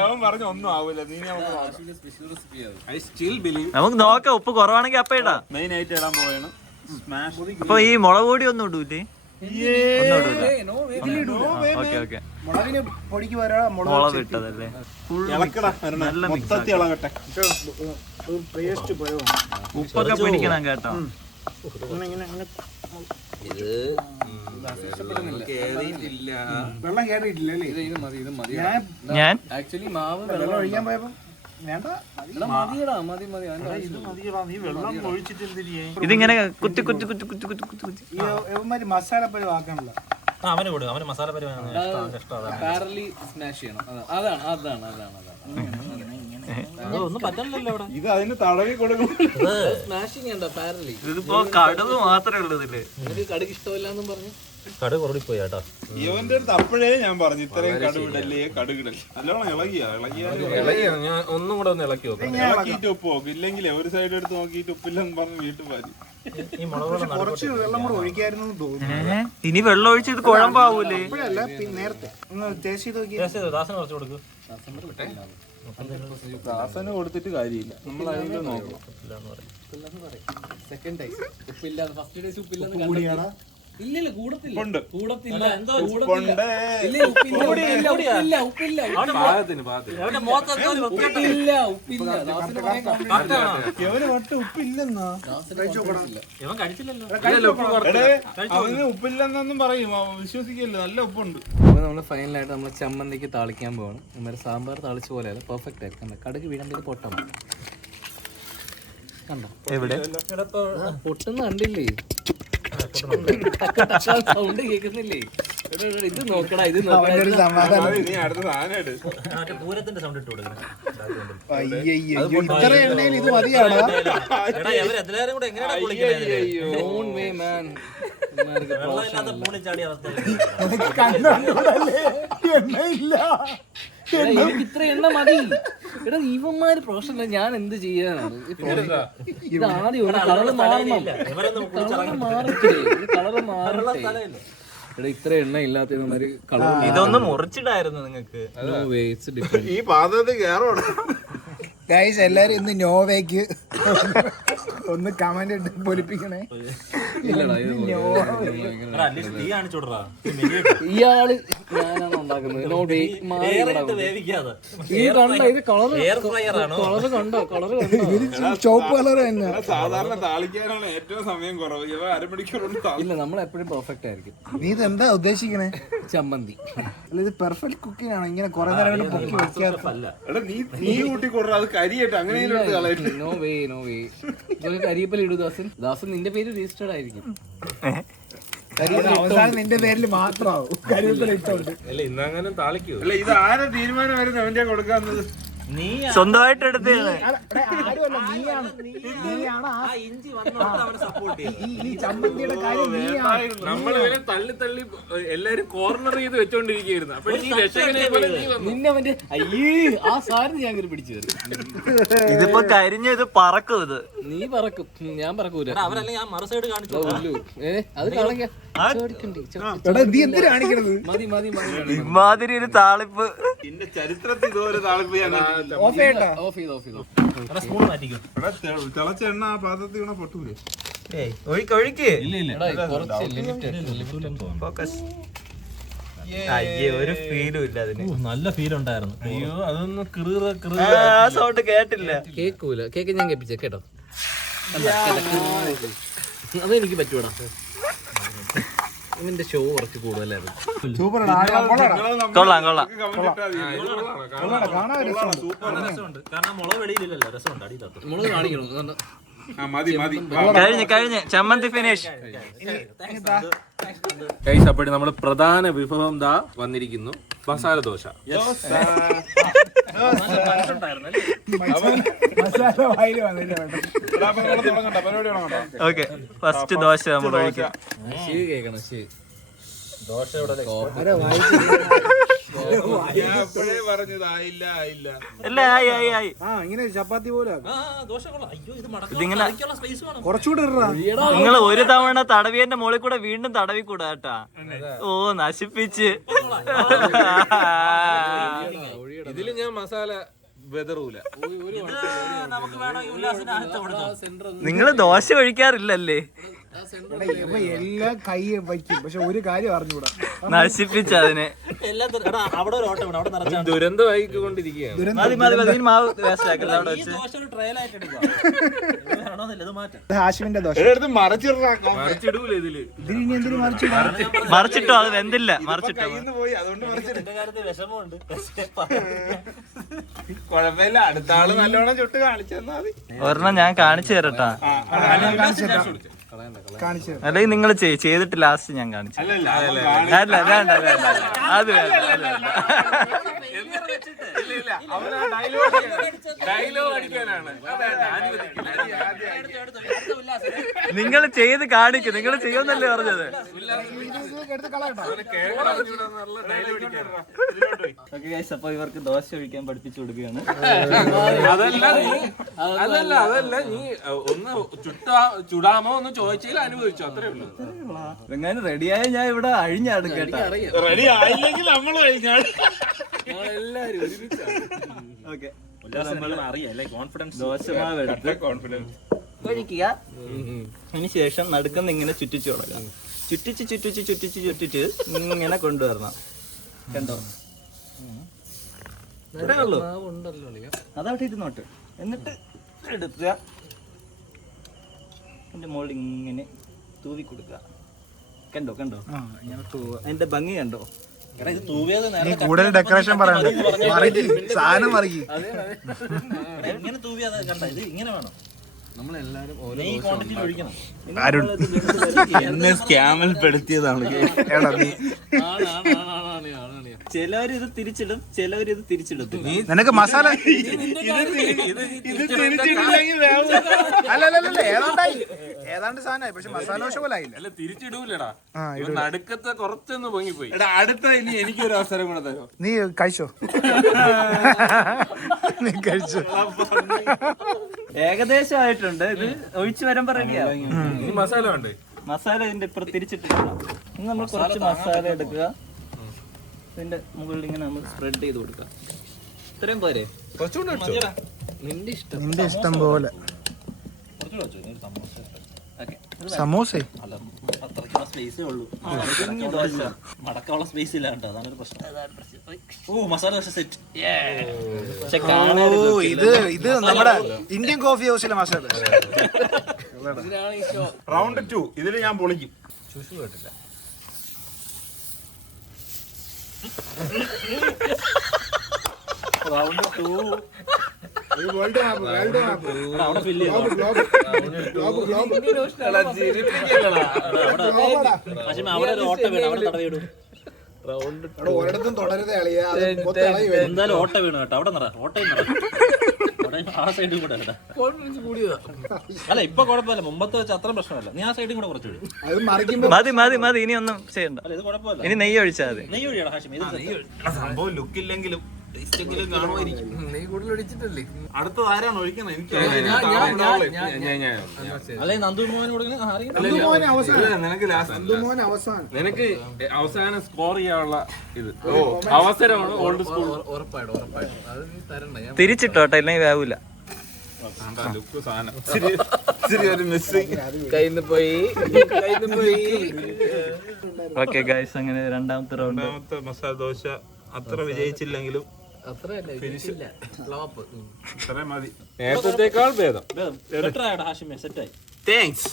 അവൻ പറഞ്ഞു ഒന്നും ആവൂല. നീ I still believe. നമുക്ക് നോക്കാം, ഉപ്പ് കുറവാണെങ്കിൽ അപ്പ ഇടാം. മെയിൻ ആയിട്ട് ഇടാൻ പോവാണ് സ്മാഷ്. അപ്പൊ ഈ മുളക് പൊടി ഒന്നും ഇടൂലേ? ഓക്കെ മുളകിന് പൊടിക്ക് വരാം മുളക് ഇട്ടതല്ലേ? ഇളക്കടാ, നല്ല മൊത്തത്തിൽ ഇളകട്ടെ. പേസ്റ്റ് പോയതാണ്. ഉപ്പൊക്കെ പിടിക്കണം കേട്ടോ. ഇത് കേറിയിട്ടില്ല. വെള്ളം കയറിയിട്ടില്ല അല്ലേ? ഇത് മതി ഞാൻ ആക്ച്വലി മാവ് വെള്ളം ഒഴിക്കാൻ പോയപ്പോ വേണ്ട മതി ഇതിങ്ങനെ കുത്തി കുത്തി കുത്തി കുത്തി കുത്തി കുത്തി കുത്തി ഈ ഇവന്മാര് മസാലപ്പരി ആക്കാനുള്ള അവന് കൊടുക്കും, അവന് മസാല പരിപാടി ഇഷ്ടം. പാരലി സ്മാഷ് ചെയ്യണം. അതാണ് ഒന്നും പറ്റണില്ലല്ലോ ഇവിടെ. ഇത് അതിന് തടവി കൊടുക്കും. സ്മാഷിങ് ഉണ്ടോ പാരലി? ഇതിപ്പോ കടുക് മാത്രമേ ഉള്ളൂ ഇതില്. നിനക്ക് കടുക് ഇഷ്ടമില്ലാന്നും പറഞ്ഞു. കടുക് കുറടി പോയി കേട്ടോ. ഇവന്റെ അടുത്ത് അപ്പോഴേ ഞാൻ പറഞ്ഞു ഇത്രയും കടുകിടല്ലേ, കടുകിടല്ലേ. നല്ലോണം ഇളകിയാ ഞാൻ ഒന്നും കൂടെ ഒന്ന് ഇളക്കി നോക്കാം. ഇളക്കിയിട്ട് ഉപ്പ് നോക്കും. ഇല്ലെങ്കിലേ ഒരു സൈഡ് എടുത്ത് നോക്കിയിട്ട് ഉപ്പില്ലെന്ന് പറഞ്ഞ് വീട്ടിൽ പോയി. ഈ മുളക് കുറച്ച് വെള്ളം കൂടെ ഒഴിക്കായിരുന്നു തോന്നുന്നു. ഇനി വെള്ളം ഒഴിച്ച് ഇത് കുഴമ്പാവൂലേ? ഇപ്പോഴല്ല, നേരത്തെ ഒന്ന് ടേസ്റ്റ് ചെയ്ത് നോക്കി. ദാസന് കുറച്ച് കൊടുക്കും. ദാസന് കൊടുത്തിട്ട് കാര്യമില്ല, നമ്മൾ അതിൽ നോക്കണം. സെക്കൻഡ് ടൈം ഉപ്പില്ലാതെ ഫസ്റ്റ് ഡേയ്സ് ഉപ്പില്ലാന്ന് ഇല്ല കൂടത്തില്ല. പാകത്തിന് പാകത്തിന്. ഇവൻ കഴിച്ചില്ലല്ലോ. അവന് ഉപ്പില്ലെന്നൊന്നും പറയും, വിശ്വസിക്കല്ലോ. നല്ല ഉപ്പുണ്ട്. അപ്പൊ നമ്മള് ഫൈനലായിട്ട് നമ്മള് ചമ്മന്തിക്ക് താളിക്കാൻ പോവാണ്. നമ്മുടെ സാമ്പാർ താളിച്ച പോലെയല്ല, പെർഫെക്റ്റ് ആയിരിക്കും. കടുക് വീഴേണ്ടത് പൊട്ടണം. കണ്ടോ എവിടെ പൊട്ടുന്ന കണ്ടില്ലേ? സൗണ്ട് കേൾക്കുന്നില്ലേ? ഇത് നോക്കടാ, ഇത് അവനൊരു സമാധാനം. നീ അടുത്ത സാധനം എടു. മറ്റേ പൂരത്തിന്റെ സൗണ്ട് ഇട്ട് കൊടുക്കണം. അയ്യോ, ഇത്ര എണ്ണയിൽ ഇത് മതിയാണോ? എല്ലാരും കൂടെ എങ്ങനെയാ കുളിക്കുന്നത്? വെള്ളമില്ലാത്ത പൂളി ചാടിയ അവസ്ഥ. എണ്ണയില്ല. എനിക്ക് ഇത്ര എണ്ണ മതി. എടാ ഇവന്മാര് പ്രൊഫഷണൽ, ഞാൻ എന്ത് ചെയ്യാനാണ്? ഇത് ആദ്യം കളറ് മാറണം. കളറ് മാറട്ടെ. എടാ ഇത്ര എണ്ണ ഇല്ലാത്ത കളർ. ഇതൊന്നും മുറിച്ചിടായിരുന്നു നിങ്ങക്ക്. ഈ പാത്രത്തിൽ കയറോടെ. ഗൈസ്, എല്ലാരും ഇന്ന് നോവയ്ക്ക് ഒന്ന് കമന്റ് ഇട്ട് പൊലിപ്പിക്കണേ. തീ കാണിച്ചു വിടറാ. ഇയാള് ഞാനാണ് ഉണ്ടാക്കുന്നത്. വേവിക്കാതെ കളറ് കണ്ടോ? ചോപ്പ് കളർ തന്നെ. സാധാരണ താളിക്കാനാണ് ഏറ്റവും സമയം കുറവ്. ഇവ അരമണിക്കൂറുണ്ട്. ഇല്ല, നമ്മൾ എപ്പോഴും പെർഫെക്റ്റ് ആയിരിക്കും. നീ ഇത് എന്താ ഉദ്ദേശിക്കണേ? ചമ്മന്തി അല്ല, ഇത് പെർഫെക്റ്റ് കുക്കിംഗ് ആണോ? ഇങ്ങനെ കുറെ നേരം പൊക്കി വെക്കാറ്. എടാ നീ കൂട്ടി കൊടുറ, അത് കരിയായിട്ട് അങ്ങനെ കളയിട്ട്. നോ വേ കരിയപ്പല ഇടൂ ദാസൻ നിന്റെ പേര് രജിസ്റ്റേർഡ് ആയിരിക്കും. അവസാനം നിന്റെ പേരിൽ മാത്രമാവും കരിവേപ്പില ഇട്ടോണ്ട്. അല്ല ഇന്നങ്ങനെ താളിക്കൂ. അല്ല, ഇത് ആരെ തീരുമാനം വരുന്നത് അവന്റെ കൊടുക്കാന്നത്? സ്വന്തമായിട്ട് എടുത്ത് ആരുമല്ല, നീയാണ് ആ ഇഞ്ചി വന്നോട്ട് അവനെ സപ്പോർട്ട് ചെയ്യും. ഈ ചമ്മന്തിയുടെ കാര്യം നീയാണ്. നമ്മളിവനെ തള്ളി തള്ളി എല്ലാരും കോർണർ ചെയ്ത് വെച്ചോണ്ടിരിക്കുന്നു. അപ്പൊ ഈ രക്ഷകനെ പോലെ നീ വന്നു. നിന്നെ അവന്റെ അയ്യേ ആ സാറിന് ഞാൻ പിടിച്ചു തരും. ഇതിപ്പോ കരിഞ്ഞ ഇത് പറക്കും. ഇത് നീ പറക്കും, ഞാൻ പറക്കൂല. അവരല്ലേ ഞാൻ മറു സൈഡ് കാണിച്ചു. അത് കാണിക്കാം. നീ എന്ത് കാണിക്കണത്? മതി ഇമാതിരി ഒരു താളിപ്പ് ഇതിന്റെ ചരിത്രത്തിൽ ഇതുവരെ താളിപ്പ് ഓഫ് ചെയ്യട്ടാ? ഓഫ് ചെയ്തു. സ്പൂൺ മാറ്റിക്കും. തിളച്ച എണ്ണ ആ പാത്രത്തിൽ വീണ പൊട്ടൂലേ? ഒഴിക്ക്. കുറച്ച് ലിമിറ്റ്. ഫോക്കസ്. അയ്യേ, ഒരു ഫീലും ഇല്ല അതിന്. നല്ല ഫീൽ ഉണ്ടായിരുന്നു. അയ്യോ അതൊന്ന് ആ സൗണ്ട് കേട്ടില്ല. കേക്കൂല. കേക്ക് ഞാൻ കേൾപ്പിച്ച കേട്ടോ. അതെനിക്ക് പറ്റൂടാ. ഇവന്റെ ഷോ കുറച്ച് കൂടുതലായിരുന്നു. സൂപ്പർ. കൊള്ളാം. രസമുണ്ട്. കാരണം മുളക് വെളിയിലില്ലല്ലോ, രസമുണ്ട്. അടിയില്ലാത്ത നമ്മള് കാണിക്കണം. കഴിഞ്ഞ് ചമ്മന്തി ഫിനിഷ്. അപ്പോൾ നമ്മൾ പ്രധാന വിഭവം ദാ വന്നിരിക്കുന്നു, മസാല ദോശ. മസാല വായിൽ വന്നില്ല. ഓക്കെ, ഫസ്റ്റ് ദോശ നമ്മൾ കഴിക്കാം. കേക്കണം. ദോശ ഇവിടെ ഞാൻ അപ്പോഴേ പറഞ്ഞത് ആയില്ല. അല്ല ആയി ആ ഇങ്ങനെ ചപ്പാത്തി പോലെ ദോശ കൊള്ളാം. അയ്യോ ഇത് ഇതിങ്ങനെ സ്പേസ് വേണം. കുറച്ചുകൂടെ ഇടറാ. നിങ്ങൾ ഒരു തവണ തടവിയന്റെ മുകളിൽ കൂടെ വീണ്ടും തടവിക്കൂടാ കേട്ടാ. ഓ നശിപ്പിച്ച്. ഇതില് ഞാൻ മസാല വെതറൂല. നമുക്ക് വേണം ഈ ഉല്ലാസിനകത്ത് കൊടുക്കാം. നിങ്ങള് ദോശ കഴിക്കാറില്ലല്ലേ? എല്ലാം കൈ വയ്ക്കും, പക്ഷെ ഒരു കാര്യം അറിഞ്ഞൂടാ. നശിപ്പിച്ച അതിനെ. എല്ലാം അവിടെ ഒരു ഓട്ടം വേണം. അവിടെ നിറച്ചാൽ ദുരന്തമായിക്കൊണ്ടിരിക്കുകയാണ്. മതി മാവ് വേസ്റ്റ് ആക്കല്ല അവിടെ വെച്ച്. ദോശ ഒരു ട്രയലായിട്ട് എടുക്കാം. വേണമെന്നില്ല, ഇത് മാറ്റാം. ഹാഷിമിന്റെ ദോശ മറിച്ചിടൂല ഇതില്. ഇതിനി എന്തിനു മറിച്ചു? മറിച്ചിട്ടോ അത് വെന്തില്ല. മറിച്ചിട്ടോ എന്റെ കാര്യത്തിൽ വിഷമമുണ്ട്. കുഴപ്പമില്ല, അടുത്ത ആള് നല്ലോണം ചുട്ട് കാണിച്ചു തന്നാ മതി. ഒരെണ്ണം ഞാൻ കാണിച്ചു തരട്ടാ. കാണിച്ചു അല്ലെങ്കിൽ നിങ്ങൾ ചെയ്തിട്ട് ലാസ്റ്റ് ഞാൻ കാണിച്ചു. അല്ല വേണ്ട അത് വേണ്ട. ഡയലോഗ് അടിക്കാനാണ്. നിങ്ങൾ ചെയ്ത് കാണിക്കും. നിങ്ങൾ ചെയ്യുമെന്നല്ലേ പറഞ്ഞത്? അപ്പൊ ഇവർക്ക് ദോശ ഒഴിക്കാൻ പഠിപ്പിച്ചു കൊടുക്കുകയാണ്. അതല്ല നീ ഒന്ന് ചുടാമോ ഒന്ന് ചോദിച്ചാൽ അനുഭവിച്ചു, അത്രേ ഉള്ളൂ. എങ്ങനെ റെഡിയായ ഞാൻ ഇവിടെ അഴിഞ്ഞാടും കേട്ടാ. റെഡി ആയില്ലെങ്കിൽ നമ്മൾ കഴിഞ്ഞാൽ ഓക്കെ അറിയാം കോൺഫിഡൻസ്. ദോശമാവ് എടുത്ത് കോൺഫിഡൻസ് കഴിക്കുക. അതിനുശേഷം നടുക്കുന്ന ഇങ്ങനെ ചുറ്റിച്ചു കൊടുക്കാം. ചുറ്റിച്ച് ഇങ്ങനെ കൊണ്ടുവരണം. കണ്ടോ? ഉള്ളൂ അതവിടെ ഇരുന്നോട്ട്. എന്നിട്ട് എടുക്കുക, എന്റെ മോളിൽ ഇങ്ങനെ തൂവി കൊടുക്കുക. കണ്ടോ അതിന്റെ ഭംഗി കണ്ടോ? ഇത് തൂവിയത് കൂടുതൽ ഡെക്കറേഷൻ പറയണ്ട. സാധനം മറിക്കി ഇങ്ങനെ തൂവിയത് കണ്ട. ഇത് ഇങ്ങനെ വേണം. നമ്മളെല്ലാരും ഈ ക്വാണ്ടിറ്റിയിൽ ഒഴിക്കണം. എന്നെ സ്കാമിൽ പെടുത്തിയതാണ്. ചിലവര് ഇത് തിരിച്ചിടും, ചിലവര് ഇത് തിരിച്ചിടും. നിനക്ക് മസാല അല്ലല്ല ഏതാണ്ട് സാധനമായി, പക്ഷെ മസാല ദോശ പോലെ ആയില്ല. അല്ല തിരിച്ചിടൂലടാ, നടുക്കത്തെ കുറച്ചൊന്ന് പൊങ്ങിപ്പോയി. അടുത്ത ഇനി എനിക്കൊരു അവസരം കൂടെ തരും. നീ കഴിച്ചോ? നീ കഴിച്ചോ? ഏകദേശം ആയിട്ടുണ്ട്. ഇത് ഒഴിച്ചു വരുമ്പോ റെഡിയാവും. ഇനി മസാല വേണ്ടേ? മസാല ഇതിന്റെ ഇപ്പുറം തിരിച്ചിട്ടിരിക്കണം. ഇനി നമ്മൾ കുറച്ച് മസാല എടുക്കുക, ഇതിന്റെ മുകളിൽ ഇങ്ങനെ നമ്മൾ സ്പ്രെഡ് ചെയ്ത് കൊടുക്കുക. ഇത്രയും പോരെ? നിന്റെ ഇഷ്ടം പോലെ. സമോസ അത്രയ്ക്കുള്ള സ്പേസേ ഉള്ളൂ. മടക്കാനുള്ള സ്പേസ് ഇല്ല കേട്ടോ, അതാണ് ഒരു പ്രശ്നം. ഓ മസാല ദോശ സെറ്റ്. ഇത് നമ്മുടെ ഇന്ത്യൻ കോഫി ഹൗസിലെ മസാല. റൗണ്ട് 2 ഇതില് ഞാൻ പൊളിക്കും. റൗണ്ട് 2 അവിടെ ഫില്ല് അവിടെ ഒരു ഓട്ട വീണ്, അവിടെ തടവിടും. ഒരിടത്തും തുടരുതേ അളിയാ. എന്തായാലും ഓട്ട വീണ് കേട്ടോ. അവിടെ നിറ ഓട്ടയും നിറ. ആ സൈഡും കൂടെ കേട്ടോ. അല്ല ഇപ്പൊ കുഴപ്പമില്ല, മുമ്പത്തെ വെച്ച് അത്ര പ്രശ്നമല്ല. നീ ആ സൈഡും കൂടെ കുറച്ച് വിടും. അത് മറിക്കുമ്പോ മതി ഇനി ഒന്നും ചെയ്യണ്ട. അല്ല ഇത് കുഴപ്പമില്ല. ഇനി നെയ്യ് ഒഴിച്ചാൽ മതി. നെയ്യ് ഒഴിയണം ഹാഷിം. ഇത് സംഭവം ലുക്കില്ലെങ്കിലും ടേസ്റ്റെങ്കിലും കാണുമായിരിക്കും. അടുത്തത് ആരാണ് ഒഴിക്കുന്നത്? എനിക്ക് അല്ലെ നന്ദുമോഹൻ അവസാനം നിനക്ക് അവസാനം സ്കോർ ചെയ്യാനുള്ള ഇത് അവസരമാണ് ഓൾഡ് സ്കൂൾ. തിരിച്ചിട്ടോട്ടെ, ഇല്ലെങ്കിൽ വേവൂല. ലുക്ക് സാധനം ഓക്കെ ഗൈസ്, അങ്ങനെ രണ്ടാമത്തെ റൗണ്ട്. രണ്ടാമത്തെ മസാല ദോശ അത്ര വിജയിച്ചില്ലെങ്കിലും ഇത്രയും മതി. നേരത്തേക്കാൾ ഭേദം. ബെറ്റർ ആയിട്ട് ഹാഷിമേ സെറ്റായി. താങ്ക്സ്.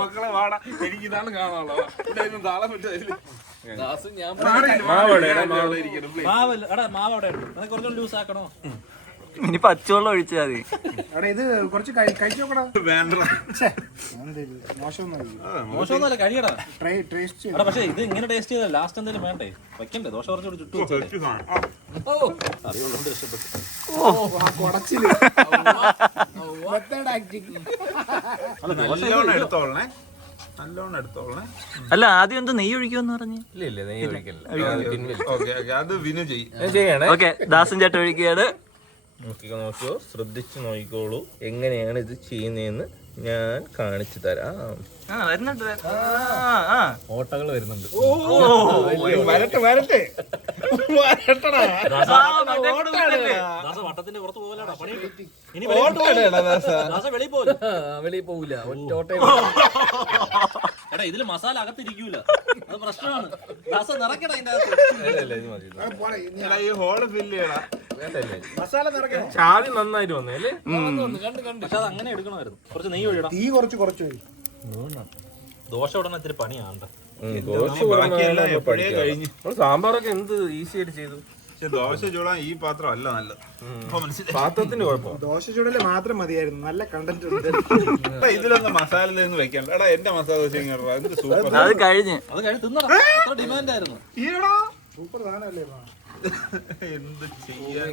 മക്കളെ വാടാ, എനിക്കിതാണ് കാണാനുള്ളത്. മാവ് അവിടെ ഉണ്ട്. കുറച്ചും ലൂസ് ആക്കണോ? ഇനി പച്ചവെള്ളം ഒഴിച്ചാൽ മതി. അവിടെ ഇത് കുറച്ച് കഴിച്ചു നോക്കടാ. വേണ്ട മോശമൊന്നുമല്ല, കഴിയടാ. ടേസ്റ്റ് എടാ പക്ഷേ ഇത് ഇങ്ങനെ ടേസ്റ്റ് ചെയ്താൽ ലാസ്റ്റ് എന്തെങ്കിലും വേണ്ടേ? വെക്കണ്ടേ? ദോശ കുറച്ചുകൂടി ചുട്ടു വെച്ചേ. അറിവുള്ളതുകൊണ്ട് ഇഷ്ടപ്പെട്ടു. നല്ലോണം എടുത്തോളണേ, നല്ലോണം എടുത്തോളണേ. അല്ല ആദ്യം എന്താ നെയ്യ് ഒഴിക്കുമെന്ന് പറഞ്ഞു. ഇല്ല നെയ്യ് ഒഴിക്കില്ല. ഓക്കെ അത് വിനു ചെയ്യും. ചെയ്യണേ. ഓക്കെ, ദാസൻ ചേട്ടൻ ഒഴിക്കുകയാണ്. നോക്കിയോ, ശ്രദ്ധിച്ച് നോക്കിക്കോളൂ. എങ്ങനെയാണ് ഇത് ചെയ്യുന്നതെന്ന് ഞാൻ കാണിച്ചു തരാം. ഓട്ടകൾ വരുന്നുണ്ട്. വരട്ടെ ദാസ വട്ടത്തിന്റെ പുറത്ത് പോകലാടാ പണി. ഇനി ദാസ വെളിയിൽ പോവില്ല. എടാ ഇതില് മസാല അകത്തിരിക്കൂല, അത് പ്രശ്നമാണ്. ദാസ നിറയ്ക്കണ അതിന്റെ അകത്ത്. ഈ ഹോള് ഫില്ല് ചെയ്യണം. മസാല നിറയ്ക്കണം. ആദ്യം നന്നായിട്ട് വന്നേ. കണ്ട് പക്ഷെ അത് അങ്ങനെ എടുക്കണമായിരുന്നു. കുറച്ച് നെയ്യ് ഒഴിയണം. തീ കുറച്ച് ദോശ ഉടനെ ഇത്തിരി പണിയാണ്ട. ബാക്കിയെല്ലാം എപ്പോഴേ കഴിഞ്ഞു. സാമ്പാറൊക്കെ എന്ത് ഈസി ആയിട്ട് ചെയ്തു. പക്ഷെ ദോശ ചൂടാൻ ഈ പാത്രം അല്ല നല്ലത്. പാത്രത്തിന്റെ കുഴപ്പം. ദോശ ചൂടല് മാത്രം മതിയായിരുന്നു. നല്ല കണ്ടന്റ് ഉണ്ട്. ഇതിലൊന്നും മസാല ഒന്നും വെക്കണ്ട. എടാ എന്റെ മസാല ദോശ എന്ത് സൂപ്പർ. അത് കഴിഞ്ഞ് തിന്നടാ. അത്ര ഡിമാൻഡ് ആയിരുന്നു. സൂപ്പർ സാധനമല്ലേ? എന്ത് ചെയ്യാൻ.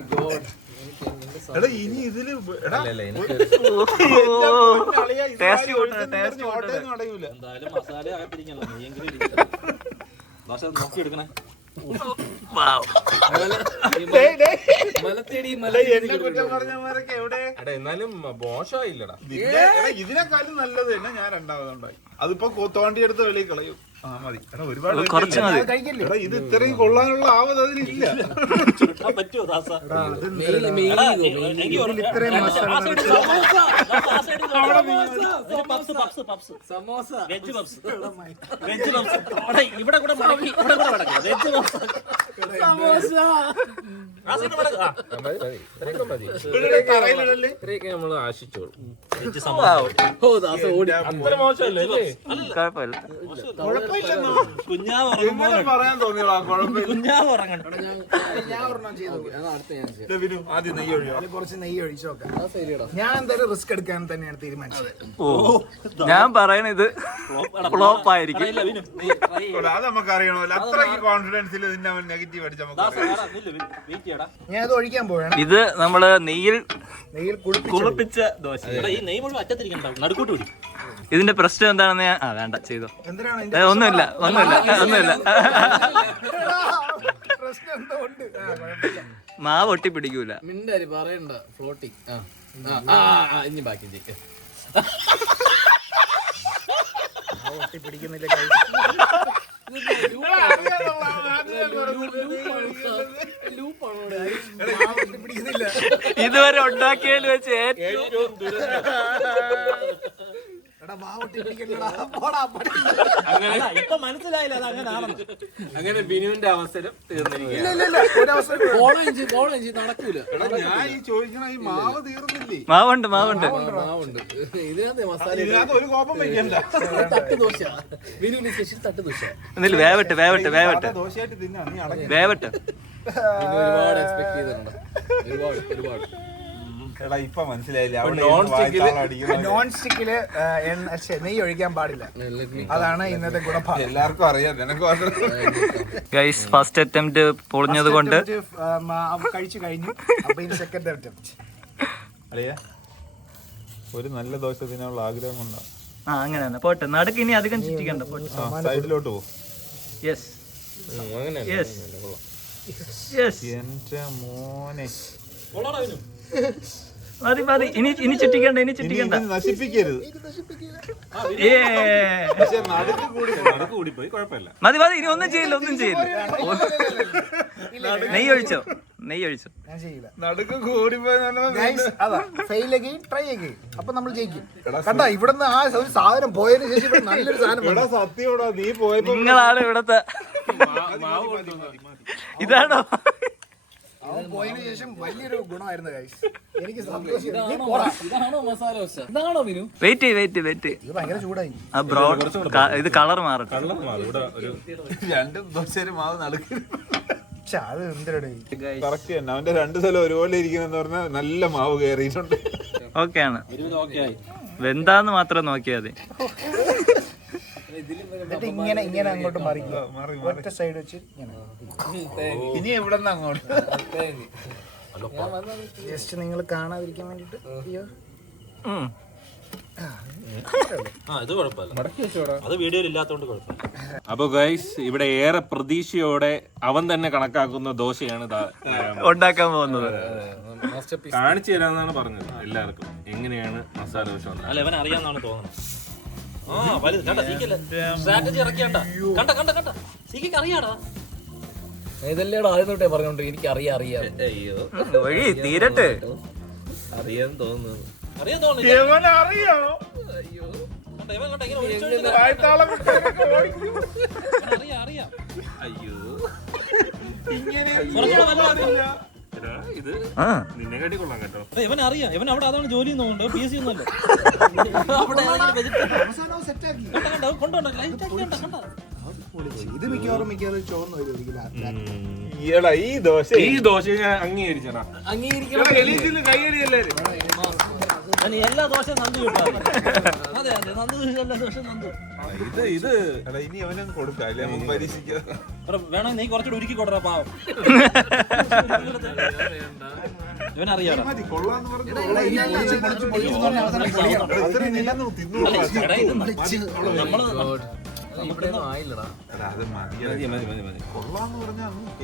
എടാ ഇനി ഇതില് എടാ അടയൂല. എന്തായാലും മസാല അകത്തിരിക്കണല്ലോ, നെയ്യെങ്കിലും ദോശ നോക്കി എടുക്കണേ. എന്നാലും മോശമായില്ലടാ. ഇതിനെക്കാളും നല്ലത് തന്നെ ഞാൻ രണ്ടാമതുണ്ടായി. അതിപ്പോ തോണ്ടിയെടുത്ത് വെളിയിൽ കളയും. ആ മതി. എടാ ഒരുപാട് കുറച്ച് മതി. എടാ ഇത് ഇത്രയും കൊള്ളാനുള്ള ആവത് അതിനില്ല. ചുരുട്ടാൻ പറ്റുമോ ദാസ? Samosa veg puffs. ഇവിടെ കൂടെ മടക്കി, ഇവിടെ കൂടെ മടക്കി. Veg puffs. ഇത്രയൊക്കെ നമ്മൾ ആശിച്ചോളൂ. വെജ് സമോസ. അത്ര മോശമല്ലേ? കുഴപ്പമില്ല. കുഞ്ഞാവ് എങ്ങനെ പറയാൻ തോന്നിയോളാ? കുഴപ്പമില്ല. കുഞ്ഞാവ് ഉറങ്ങണ്ട. ഞാൻ ഒരെണ്ണം ചെയ്തു. വിനു ആദ്യം നെയ്യ് ഒഴിയോ. കുറച്ച് നെയ്യ് ഒഴിച്ചു നോക്കാം. ഞാൻ എന്തായാലും റിസ്ക് എടുക്കാൻ തന്നെയാണ് തീരുമാനിച്ചത്. ഓ, ഞാൻ പറയണത് ഫ്ലോപ്പ് ആയിരിക്കും. ഇല്ല, വിനു, നീ try ചെയ്യ്. അത് നമുക്ക് അറിയണമല്ലോ. അത്രയ്ക്ക് കോൺഫിഡൻസിൽ നിന്നെ അവൻ നെഗറ്റീവ് അടിച്ച് നമുക്ക് ദാസ, അറിയാം. വേറെ നില്ല്, വെയിറ്റ് ചെയ്യടാ. ഞാൻ അത് ഒഴിക്കാൻ പോവാണ്. ഇത് നമ്മള് നെയ്യിൽ കുളിപ്പിച്ച ദോശ. എടാ, ഈ നെയ്യ് മുഴുവൻ അറ്റത്തിരിക്കണ്ട, നടുക്കൂട്ട് പിടി. ഇതിന്റെ പ്രശ്നം എന്താണെന്ന് ഞാൻ വേണ്ട ചെയ്തോ. എന്തിനാണ് ഒന്നുമില്ല. പ്രശ്നം എന്തോ ഉണ്ട്. മാവ് ഒട്ടി പിടിക്കൂല. മിണ്ടാരി പറയണ്ട. ഫ്ലോട്ടിങ്. ഇനി ബാക്കി ചെയ്യ്. പിടിക്കുന്നില്ല. ഇതുവരെ ഉണ്ടാക്കിയതിൽ വെച്ച് ഏറ്റവും ഇപ്പൊ മനസ്സിലായില്ല അത് അങ്ങനാണെന്ന്. അങ്ങനെ ബിനുവിന്റെ അവസരം തീർന്നിരിക്കുകയാണ്. നടക്കൂല. ഞാൻ ഈ ചോദിക്കണ ഈ മാവ് തീർന്നില്ലേ? മാവുണ്ട്. ഇതിനകത്ത് മസാല ഇതിനകത്ത് ഒരു കോപ്പം വെക്കണ്ട. തട്ട് ദോശ. ബിരിയാണി സ്പെഷ്യൽ തട്ട് ദോശ. എന്നില്ല വേവട്ടെ. ദോശയായിട്ട് തിന്നാ നീ അടങ്ങി. വേവട്ടെ. ഒരുപാട് എക്സ്പെക്ട് ചെയ്തിട്ടുണ്ട്. ഒരുപാട്. എടാ ഇപ്പൊ മനസ്സിലായില്ലേ? നോൺ സ്റ്റിക്കില് നെയ്യ് ഒഴിക്കാൻ പാടില്ല. അതാണ് ഇന്നത്തെ ഗുണപാഠം. എല്ലാവർക്കും അറിയാം. നിനക്ക് മാത്രം. ഗൈസ്, ഫസ്റ്റ് അറ്റംപ്റ്റ് പൊളിഞ്ഞത് കൊണ്ട് കഴിച്ചു കഴിഞ്ഞു. അപ്പൊ ഇനി സെക്കൻഡ് അറ്റംപ്റ്റ്. അറിയാ ഒരു നല്ല ദോശ തിന്നാനുള്ള ആഗ്രഹം കൊണ്ടാണ്. അങ്ങനെ തന്നെ പോട്ടെ. നടുക്ക് ഇനി അധികം ചുറ്റിക്കണ്ട. സൈഡിലോട്ട് പോകും. യെസ്. എന്റെ മോനെ മതി. ഇനി ചുറ്റിക്കണ്ട. നശിപ്പിക്കരുത്. പക്ഷെ നടുക്ക് കൂടി പോയി. കുഴപ്പമില്ല. മതി. ഇനി ഒന്നും ചെയ്യില്ല. നെയ്യ് ഒഴിച്ചോ. ഞാൻ ചെയ്യില്ല. നടുക്ക് കൂടി പോയി. അതാ ഫെയിൽ അഗെയിൻ, ട്രൈ അഗെയിൻ. അപ്പൊ നമ്മൾ ജയിക്കും. കണ്ടാ ഇവിടുന്ന് ആ ഒരു സാധനം പോയതിനു ശേഷം ഇവിടെ നല്ലൊരു സാധനം. സത്യം നീ പോയപ്പോ നിങ്ങളാണ് ഇവിടത്തെ. ഇതാണോ പോയതിനു ശേഷം വലിയൊരു ഗുണമായിരുന്നു ഗൈസ്. എനിക്ക് സന്തോഷം. ഇതാണോ മസാല ദോശ? ഇതാണോ ബിനു? വെയിറ്റ്. ഇത് ഭയങ്കര ചൂടായി. ആ ബ്രൗൺ ഇത് കളർ മാറട്ടെ. രണ്ടും ദോശ മാവ് നടുക്ക്. അത് എന്തിനടേ കറക്റ്റ് തന്നെ അവന്റെ 2 സ്ഥലം ഒരുപോലെ ഇരിക്കുന്നെന്ന് പറഞ്ഞാൽ നല്ല മാവ് കയറിയിട്ടുണ്ട്. ഓക്കെയാണ്, വെന്താന്ന് മാത്രം നോക്കിയാൽ മതി. എന്നിട്ട് ഇങ്ങനെ ഇങ്ങനെ അങ്ങോട്ട് മറിക്കുക, ഒറ്റ സൈഡ് വെച്ച് ഇനി എവിടെ നിന്ന് അങ്ങോട്ട് ജസ്റ്റ് നിങ്ങൾ കാണാതിരിക്കാൻ വേണ്ടിട്ട്. അയ്യോ ഇത് കുഴപ്പമില്ല, അത് വീഡിയോയിൽ ഇല്ലാത്തതുകൊണ്ട് കുഴപ്പമില്ല. അപ്പൊ ഗൈസ് ഇവിടെ ഏറെ പ്രതീക്ഷയോടെ അവൻ തന്നെ കണക്കാക്കുന്ന ദോശയാണ് ഉണ്ടാക്കാൻ പോകുന്നത്. കാണിച്ചു തരാന്നാണ് പറഞ്ഞത് എല്ലാവർക്കും എങ്ങനെയാണ് മസാല ദോശ ഉണ്ടാക്കുന്നത്. അല്ല, ഇവൻ അറിയാന്നാണ് തോന്നുന്നത്. ആ വലുത് കണ്ട, സ്ട്രാറ്റജി ഇറക്കിയാണ്ട, കണ്ട കണ്ട കണ്ട, സീക്ക് അറിയാടാ. ഇതല്ലേടാ ആദ്യം തൊട്ടേ പറഞ്ഞോണ്ട് എനിക്ക് അറിയാം. അയ്യോ, വഴി തീരട്ടെ. അറിയാൻ തോന്നുന്നു. അറിയാൻ അറിയാം. കണ്ട, ഇവൻ കണ്ട ഇങ്ങനെ ഒളിച്ചൊളിച്ച് അറിയാം. അയ്യോ, കുറച്ചുകൂടെ വലുതാക്കില്ല. ഇത് നിന്നെ കാട്ടി കൊള്ളാം കേട്ടോ. ഇവൻ അറിയാം, ഇവൻ അവിടെ അതാണ് ജോലി ചെയ്യുന്നുണ്ട്, PSC ഒന്നുമല്ല. അവിടെ കൊണ്ടുണ്ടോ ലൈറ്റ് ആക്കി കണ്ട. ഇത് മിക്കവാറും ചോർന്ന് വരും ഒരിക്കലും. ഈ ദോശ ഞാൻ അംഗീകരിച്ചടാ. എല്ലാ ദോശയും നന്ദി കിട്ടാം. അതെ അതെ, നന്ദി എല്ലാ ദോശയും നന്ദി. ഇത് ഇനി അവനും കൊടുക്കാം അല്ലെ, നമുക്ക് പരീക്ഷിക്കാം. വേണം നീ കുറച്ചുകൂടെ ഉരുക്കി കൊടുറാ പാവം. ഇവനറിയാടാ.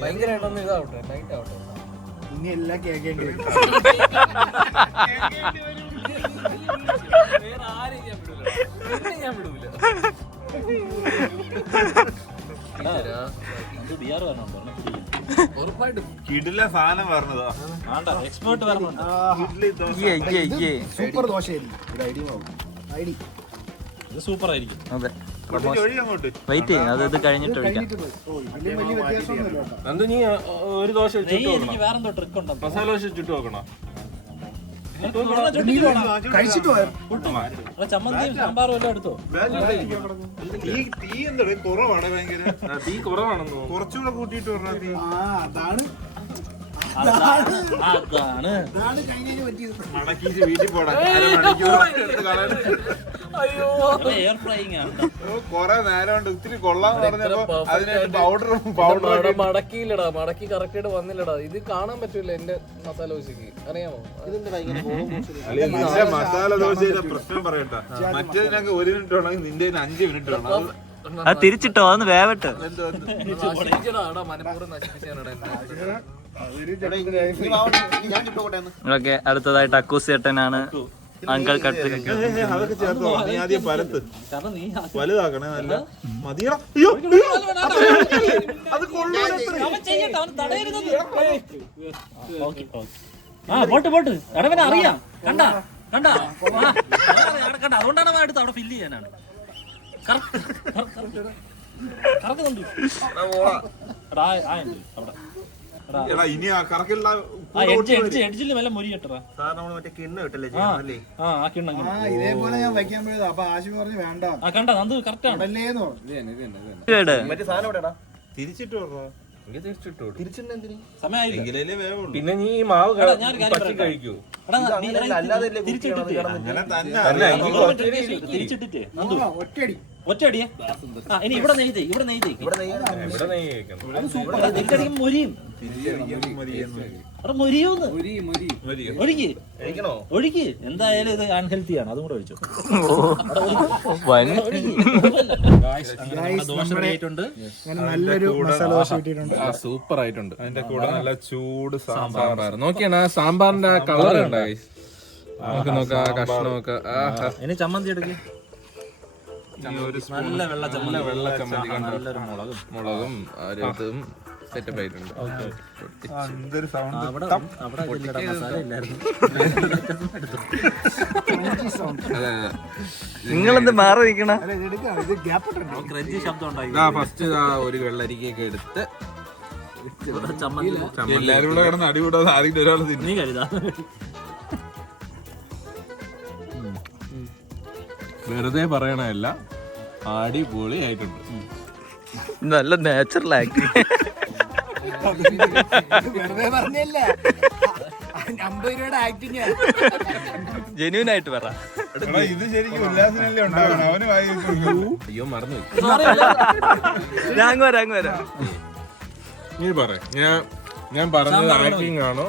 ഭയങ്കരമായിട്ടൊന്നും ഇതാവട്ടെ, ലൈറ്റ് ആവട്ടെ. ഇനി എല്ലാം കേൾക്കേണ്ടി വരും. വേറെ ആരെയും ഞാൻ വിടൂല. ഉറപ്പായിട്ടും കിടില സാധനം പറഞ്ഞതാ. എക്സ്പേർട്ട് വരണുണ്ട്. സൂപ്പർ ദോശയായിരിക്കും. ഐഡി ഇത് സൂപ്പർ ആയിരിക്കും. അതെ, ഒഴി അങ്ങോട്ട് വെയിറ്റ് ചെയ്യും, അത് ഇത് കഴിഞ്ഞിട്ട് ഒഴിക്കാം. വലിയ വ്യത്യാസമൊന്നുമില്ല കേട്ടോ. നന്ദു നീ ഒരു ദോശ ചുട്ടു എനിക്ക് നോക്കണം. വേറെന്തോ ട്രിക്ക് ഉണ്ടോ? മസാല ദോശ ചുട്ടു നോക്കണോ? കഴിച്ചിട്ട് പോയോ? ചമ്മന്തിയും സാമ്പാറും എല്ലാം എടുത്തോ? തീ എന്താ കുറവാണ് ഭയങ്കര. തീ കുറവാണെന്ന് തോന്നുന്നു. കുറച്ചുകൂടെ കൂട്ടിയിട്ട് പറഞ്ഞാൽ തീ അതാണ് കഴിഞ്ഞ പറ്റിയത്. മടക്കീച്ച് വീട്ടിൽ പോടാ. അരമണിക്കൂർ എയർ ഫ്രൈയിങ് ആണ്. കൊറേ നേരം കൊണ്ട് ഇത്തിരി കൊള്ളാന്ന് പറഞ്ഞപ്പോ അതിന് പൗഡർ മടക്കിയില്ലടാ, മടക്കി കറക്റ്റ് ആയിട്ട് വന്നില്ലടാ. ഇത് കാണാൻ പറ്റൂല എന്റെ മസാല ദോശക്ക്, അറിയാമോ? നിന്റെ മസാല ദോശയുടെ പ്രശ്നം പറയട്ടാ. മറ്റേതിനൊക്കെ 1 മിനിറ്റ് വേണമെങ്കിൽ നിന്റെ 5 മിനിറ്റ് വേണം. അത് തിരിച്ചിട്ടോ, അതൊന്ന് വേവട്ടെ. മനഃപൂർവ്വം നശിപ്പിച്ചാണ്. ഓക്കെ, അടുത്തതായിട്ട് അക്കൂസ് ചേട്ടനാണ് അങ്കിൾ കട്ട്. അതൊക്കെ ചേർത്തോ. നീ ആദ്യം പരത്ത് കാരണം നീ വലുതാക്കണേ. നല്ല മതിയാ. അത് അവൻ ചെയ്യട്ടെ, അവൻ തടയരുത്. ആ പോട്ട് പോട്ട്, എടവനെ അറിയാം. കണ്ട കണ്ട കണ്ട, അതുകൊണ്ടാണ് അവൻ എടുത്ത് അവിടെ ഫില്ല് ചെയ്യാനാണ്. കറക്കുന്നുണ്ട് അവിടെ. ഇനി ആ കറക്കുള്ള എഡ്ജിൽ വല്ല മുരി കെട്ടറാ. ആ കിണ്ണം ഇതേപോലെ ഞാൻ വയ്ക്കാൻ പോയത്. അപ്പൊ ആശുപത്രി പറഞ്ഞു വേണ്ട. ആ കണ്ട, അത് കറക്റ്റ് ആണ്. അല്ലേന്ന് പറഞ്ഞു. തിരിച്ചിട്ട് പറഞ്ഞോ. സമയമായില്ലേ? പിന്നെ നീ ഈ മാവ് ഞാൻ കഴിക്കൂ. തിരിച്ചിട്ടിട്ടേ നന്ദു ഒറ്റയടി ഒറ്റയടിയെ. ആ ഇനി ഇവിടെ നെയ്ത്, ഇവിടെ നെയ്ത് തിരിച്ചടിക്കും മൊരിയും. അവിടെ മൊരിയൂന്ന് ഒഴുകി ഒഴുകി. എന്തായാലും ഇത് അൺഹെൽത്തി ആണ്, അതും കൂടെ ഒഴിച്ചു. നല്ലൊരു മസാല ദോശ കിട്ടിയിട്ടുണ്ട്. സൂപ്പർ ആയിട്ടുണ്ട്. അതിന്റെ കൂടെ നല്ല ചൂട് സാമ്പാർ. നോക്കിയാണ് ആ സാമ്പാറിന്റെ കളർ ഉണ്ടായി. നമുക്ക് നോക്കാം, കഷ്ണമൊക്കെ. ഇനി ചമ്മന്തി എടുക്ക്. നല്ല വെള്ള ചമ്മന്തി. നല്ലൊരു മുളകും ഇതും സെറ്റപ്പ് ആയിട്ടുണ്ട്. എന്തൊരു സൗണ്ട്. അവിടെ മസാല ഇല്ലായിരുന്നു. നിങ്ങളെന്ത് മാറി നിൽക്കണ? ക്രഞ്ചി ശബ്ദം ഉണ്ടായി. ഫസ്റ്റ് ഒരു വെള്ളരിക്കൊക്കെ എടുത്ത് ചമ്മന്തി എല്ലാരും കൂടെ കിടന്ന് അടികൂടാതെ ആരെങ്കിലും ഒരാൾ തിന്നു. നീ കരുതാ. വെറുതെ പറയണല്ല, അടിപൊളി ആയിട്ടുണ്ട്. നല്ല നാച്ചുറൽ ആക്ടിങ്. വെറുതെ പറഞ്ഞല്ല, 50 രൂപയുടെ ആക്ടിങ്. ജെന്യൂൻ ആയിട്ട് പറ. എടാ, ഇത് ശരിക്കും ഉല്ലാസിനല്ലേ ഉണ്ടാവണം, അവന് വായിക്കുന്നു. അയ്യോ മറന്നു. ഞാൻ വരാം. നീ പറ, ഞാൻ പറഞ്ഞത് ആക്ടിങ് ആണോ?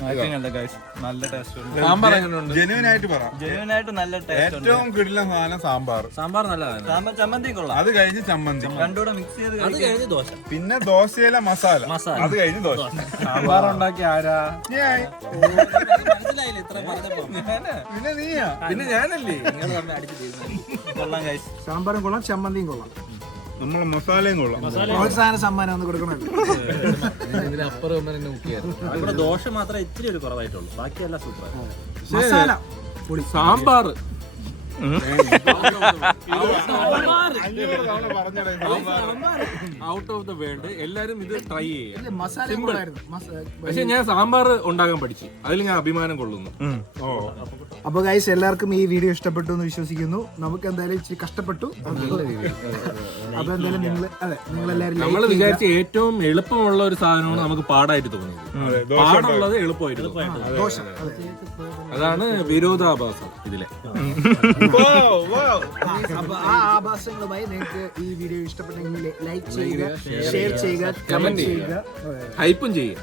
നല്ല ടേസ്റ്റ് ഉണ്ട്. സാമ്പാർ എങ്ങനെയുണ്ട്? ജെന്യൂൻ ആയിട്ട് പറ. ജെന്യൂൻ ആയിട്ട് നല്ല ടേസ്റ്റ് ഉണ്ട്. ഏറ്റവും കിടിലൻ സാധനം സാമ്പാർ. സാമ്പാർ നല്ലതാണ്. സാമ്പാർ ചമ്മന്തി കൊള്ളാം. അത് കഴിഞ്ഞ് ചമ്മന്തി, രണ്ടുകൂടെ മിക്സ് ചെയ്ത് അത് കഴിഞ്ഞ് ദോശ. പിന്നെ ദോശയിലെ മസാല, അത് കഴിഞ്ഞ് ദോശ. സാമ്പാർ ഉണ്ടാക്കി ആരാ? മനസ്സിലായില്ലേ ഇത്ര പറഞ്ഞപ്പോ? പിന്നെ നീയാ? പിന്നെ ഞാനല്ലേ? നിങ്ങൾ പറഞ്ഞ അടിച്ച് തീരുമാനിക്കും. കൊള്ളാം ഗൈസ്. സാമ്പാറും കൊള്ളാം, ചമ്മന്തിയും കൊള്ളാം. നമ്മളെ മസാലയും കൊള്ളാം. പ്രോത്സാഹന സമ്മാനം ഒന്ന് കൊടുക്കണം. ഇതിനപ്പുറം തന്നെ മുക്കിയായിരുന്നു. ഇവിടെ ദോശ മാത്രമേ ഇത്തിരി ഒരു കുറവായിട്ടുള്ളൂ, ബാക്കിയെല്ലാം സൂപ്പറാണ്. Masala sambar out of the world. എല്ലാരും ഇത് ട്രൈ ചെയ്യാം. മസാല പക്ഷെ ഞാൻ സാമ്പാർ ഉണ്ടാക്കാൻ പഠിച്ചു, അതിൽ ഞാൻ അഭിമാനം കൊള്ളുന്നു. അപ്പൊ ഗൈസ്, എല്ലാവർക്കും ഈ വീഡിയോ ഇഷ്ടപ്പെട്ടു എന്ന് വിശ്വസിക്കുന്നു. നമുക്ക് എന്തായാലും ഇച്ചിരി കഷ്ടപ്പെട്ടു. അപ്പൊ എന്തായാലും നിങ്ങളെല്ലാവരും നമ്മൾ വിചാരിച്ച ഏറ്റവും എളുപ്പമുള്ള ഒരു സാധനമാണ് നമുക്ക് പാടായിട്ട് തോന്നിയത്. പാടുള്ളത് എളുപ്പമായിട്ട്. അതാണ് വിരോധാഭാസം ഇതിലെ. അപ്പൊ ആ ആഭാസങ്ങളുമായി നിങ്ങൾക്ക് ഈ വീഡിയോ ഇഷ്ടപ്പെട്ടെങ്കിൽ ലൈക്ക് ചെയ്യുക, ഷെയർ ചെയ്യുക, കമന്റ് ചെയ്യുക, ഹൈപ്പും ചെയ്യുക,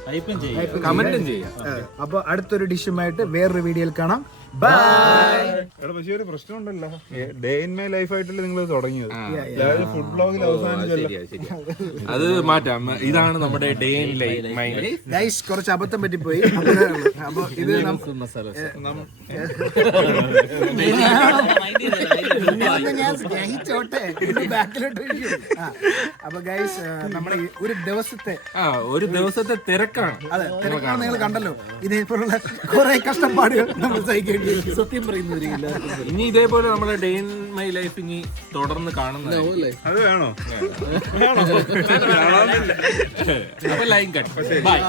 കമന്റും ചെയ്യുക. അപ്പൊ അടുത്തൊരു ഡിഷുമായിട്ട് വേറൊരു വീഡിയോയിൽ കാണാം. ബൈ. എടാ, പക്ഷേ ഒരു പ്രശ്നമുണ്ടല്ലോ, ഡേ ഇൻ മൈ ലൈഫ് ആയിട്ടല്ലേ നിങ്ങൾ തുടങ്ങിയത്. ഫുഡ് ബ്ലോഗിൽ അവസാനിച്ചല്ലോ. അത് മാറ്റാം. ഇതാണ് നമ്മുടെ day in my life. Guys, കുറച്ച് അബദ്ധം പറ്റിപ്പോയി. അപ്പൊ ഇത് ഞാൻ ഗ്രഹിച്ചോട്ടെ, ബാക്കിലോട്ട്. അപ്പൊ ഗൈസ്, നമ്മുടെ ഒരു ദിവസത്തെ തിരക്കാണ്. അതെ, തിരക്കാണ്. നിങ്ങൾ കണ്ടല്ലോ, ഇതേപോലുള്ള കുറെ കഷ്ടപ്പാടുകൾ നമ്മൾ സഹിക്കേണ്ടി വരും. സത്യം പറയുന്നവരില്ല. ഇനി ഇതേപോലെ നമ്മുടെ ഡേ ഇൻ മൈ ലൈഫ് ഇനി തുടർന്ന് കാണുന്നത്. അത് വേണോ? അപ്പൊ ലൈൻ കട്ട്. ബൈ.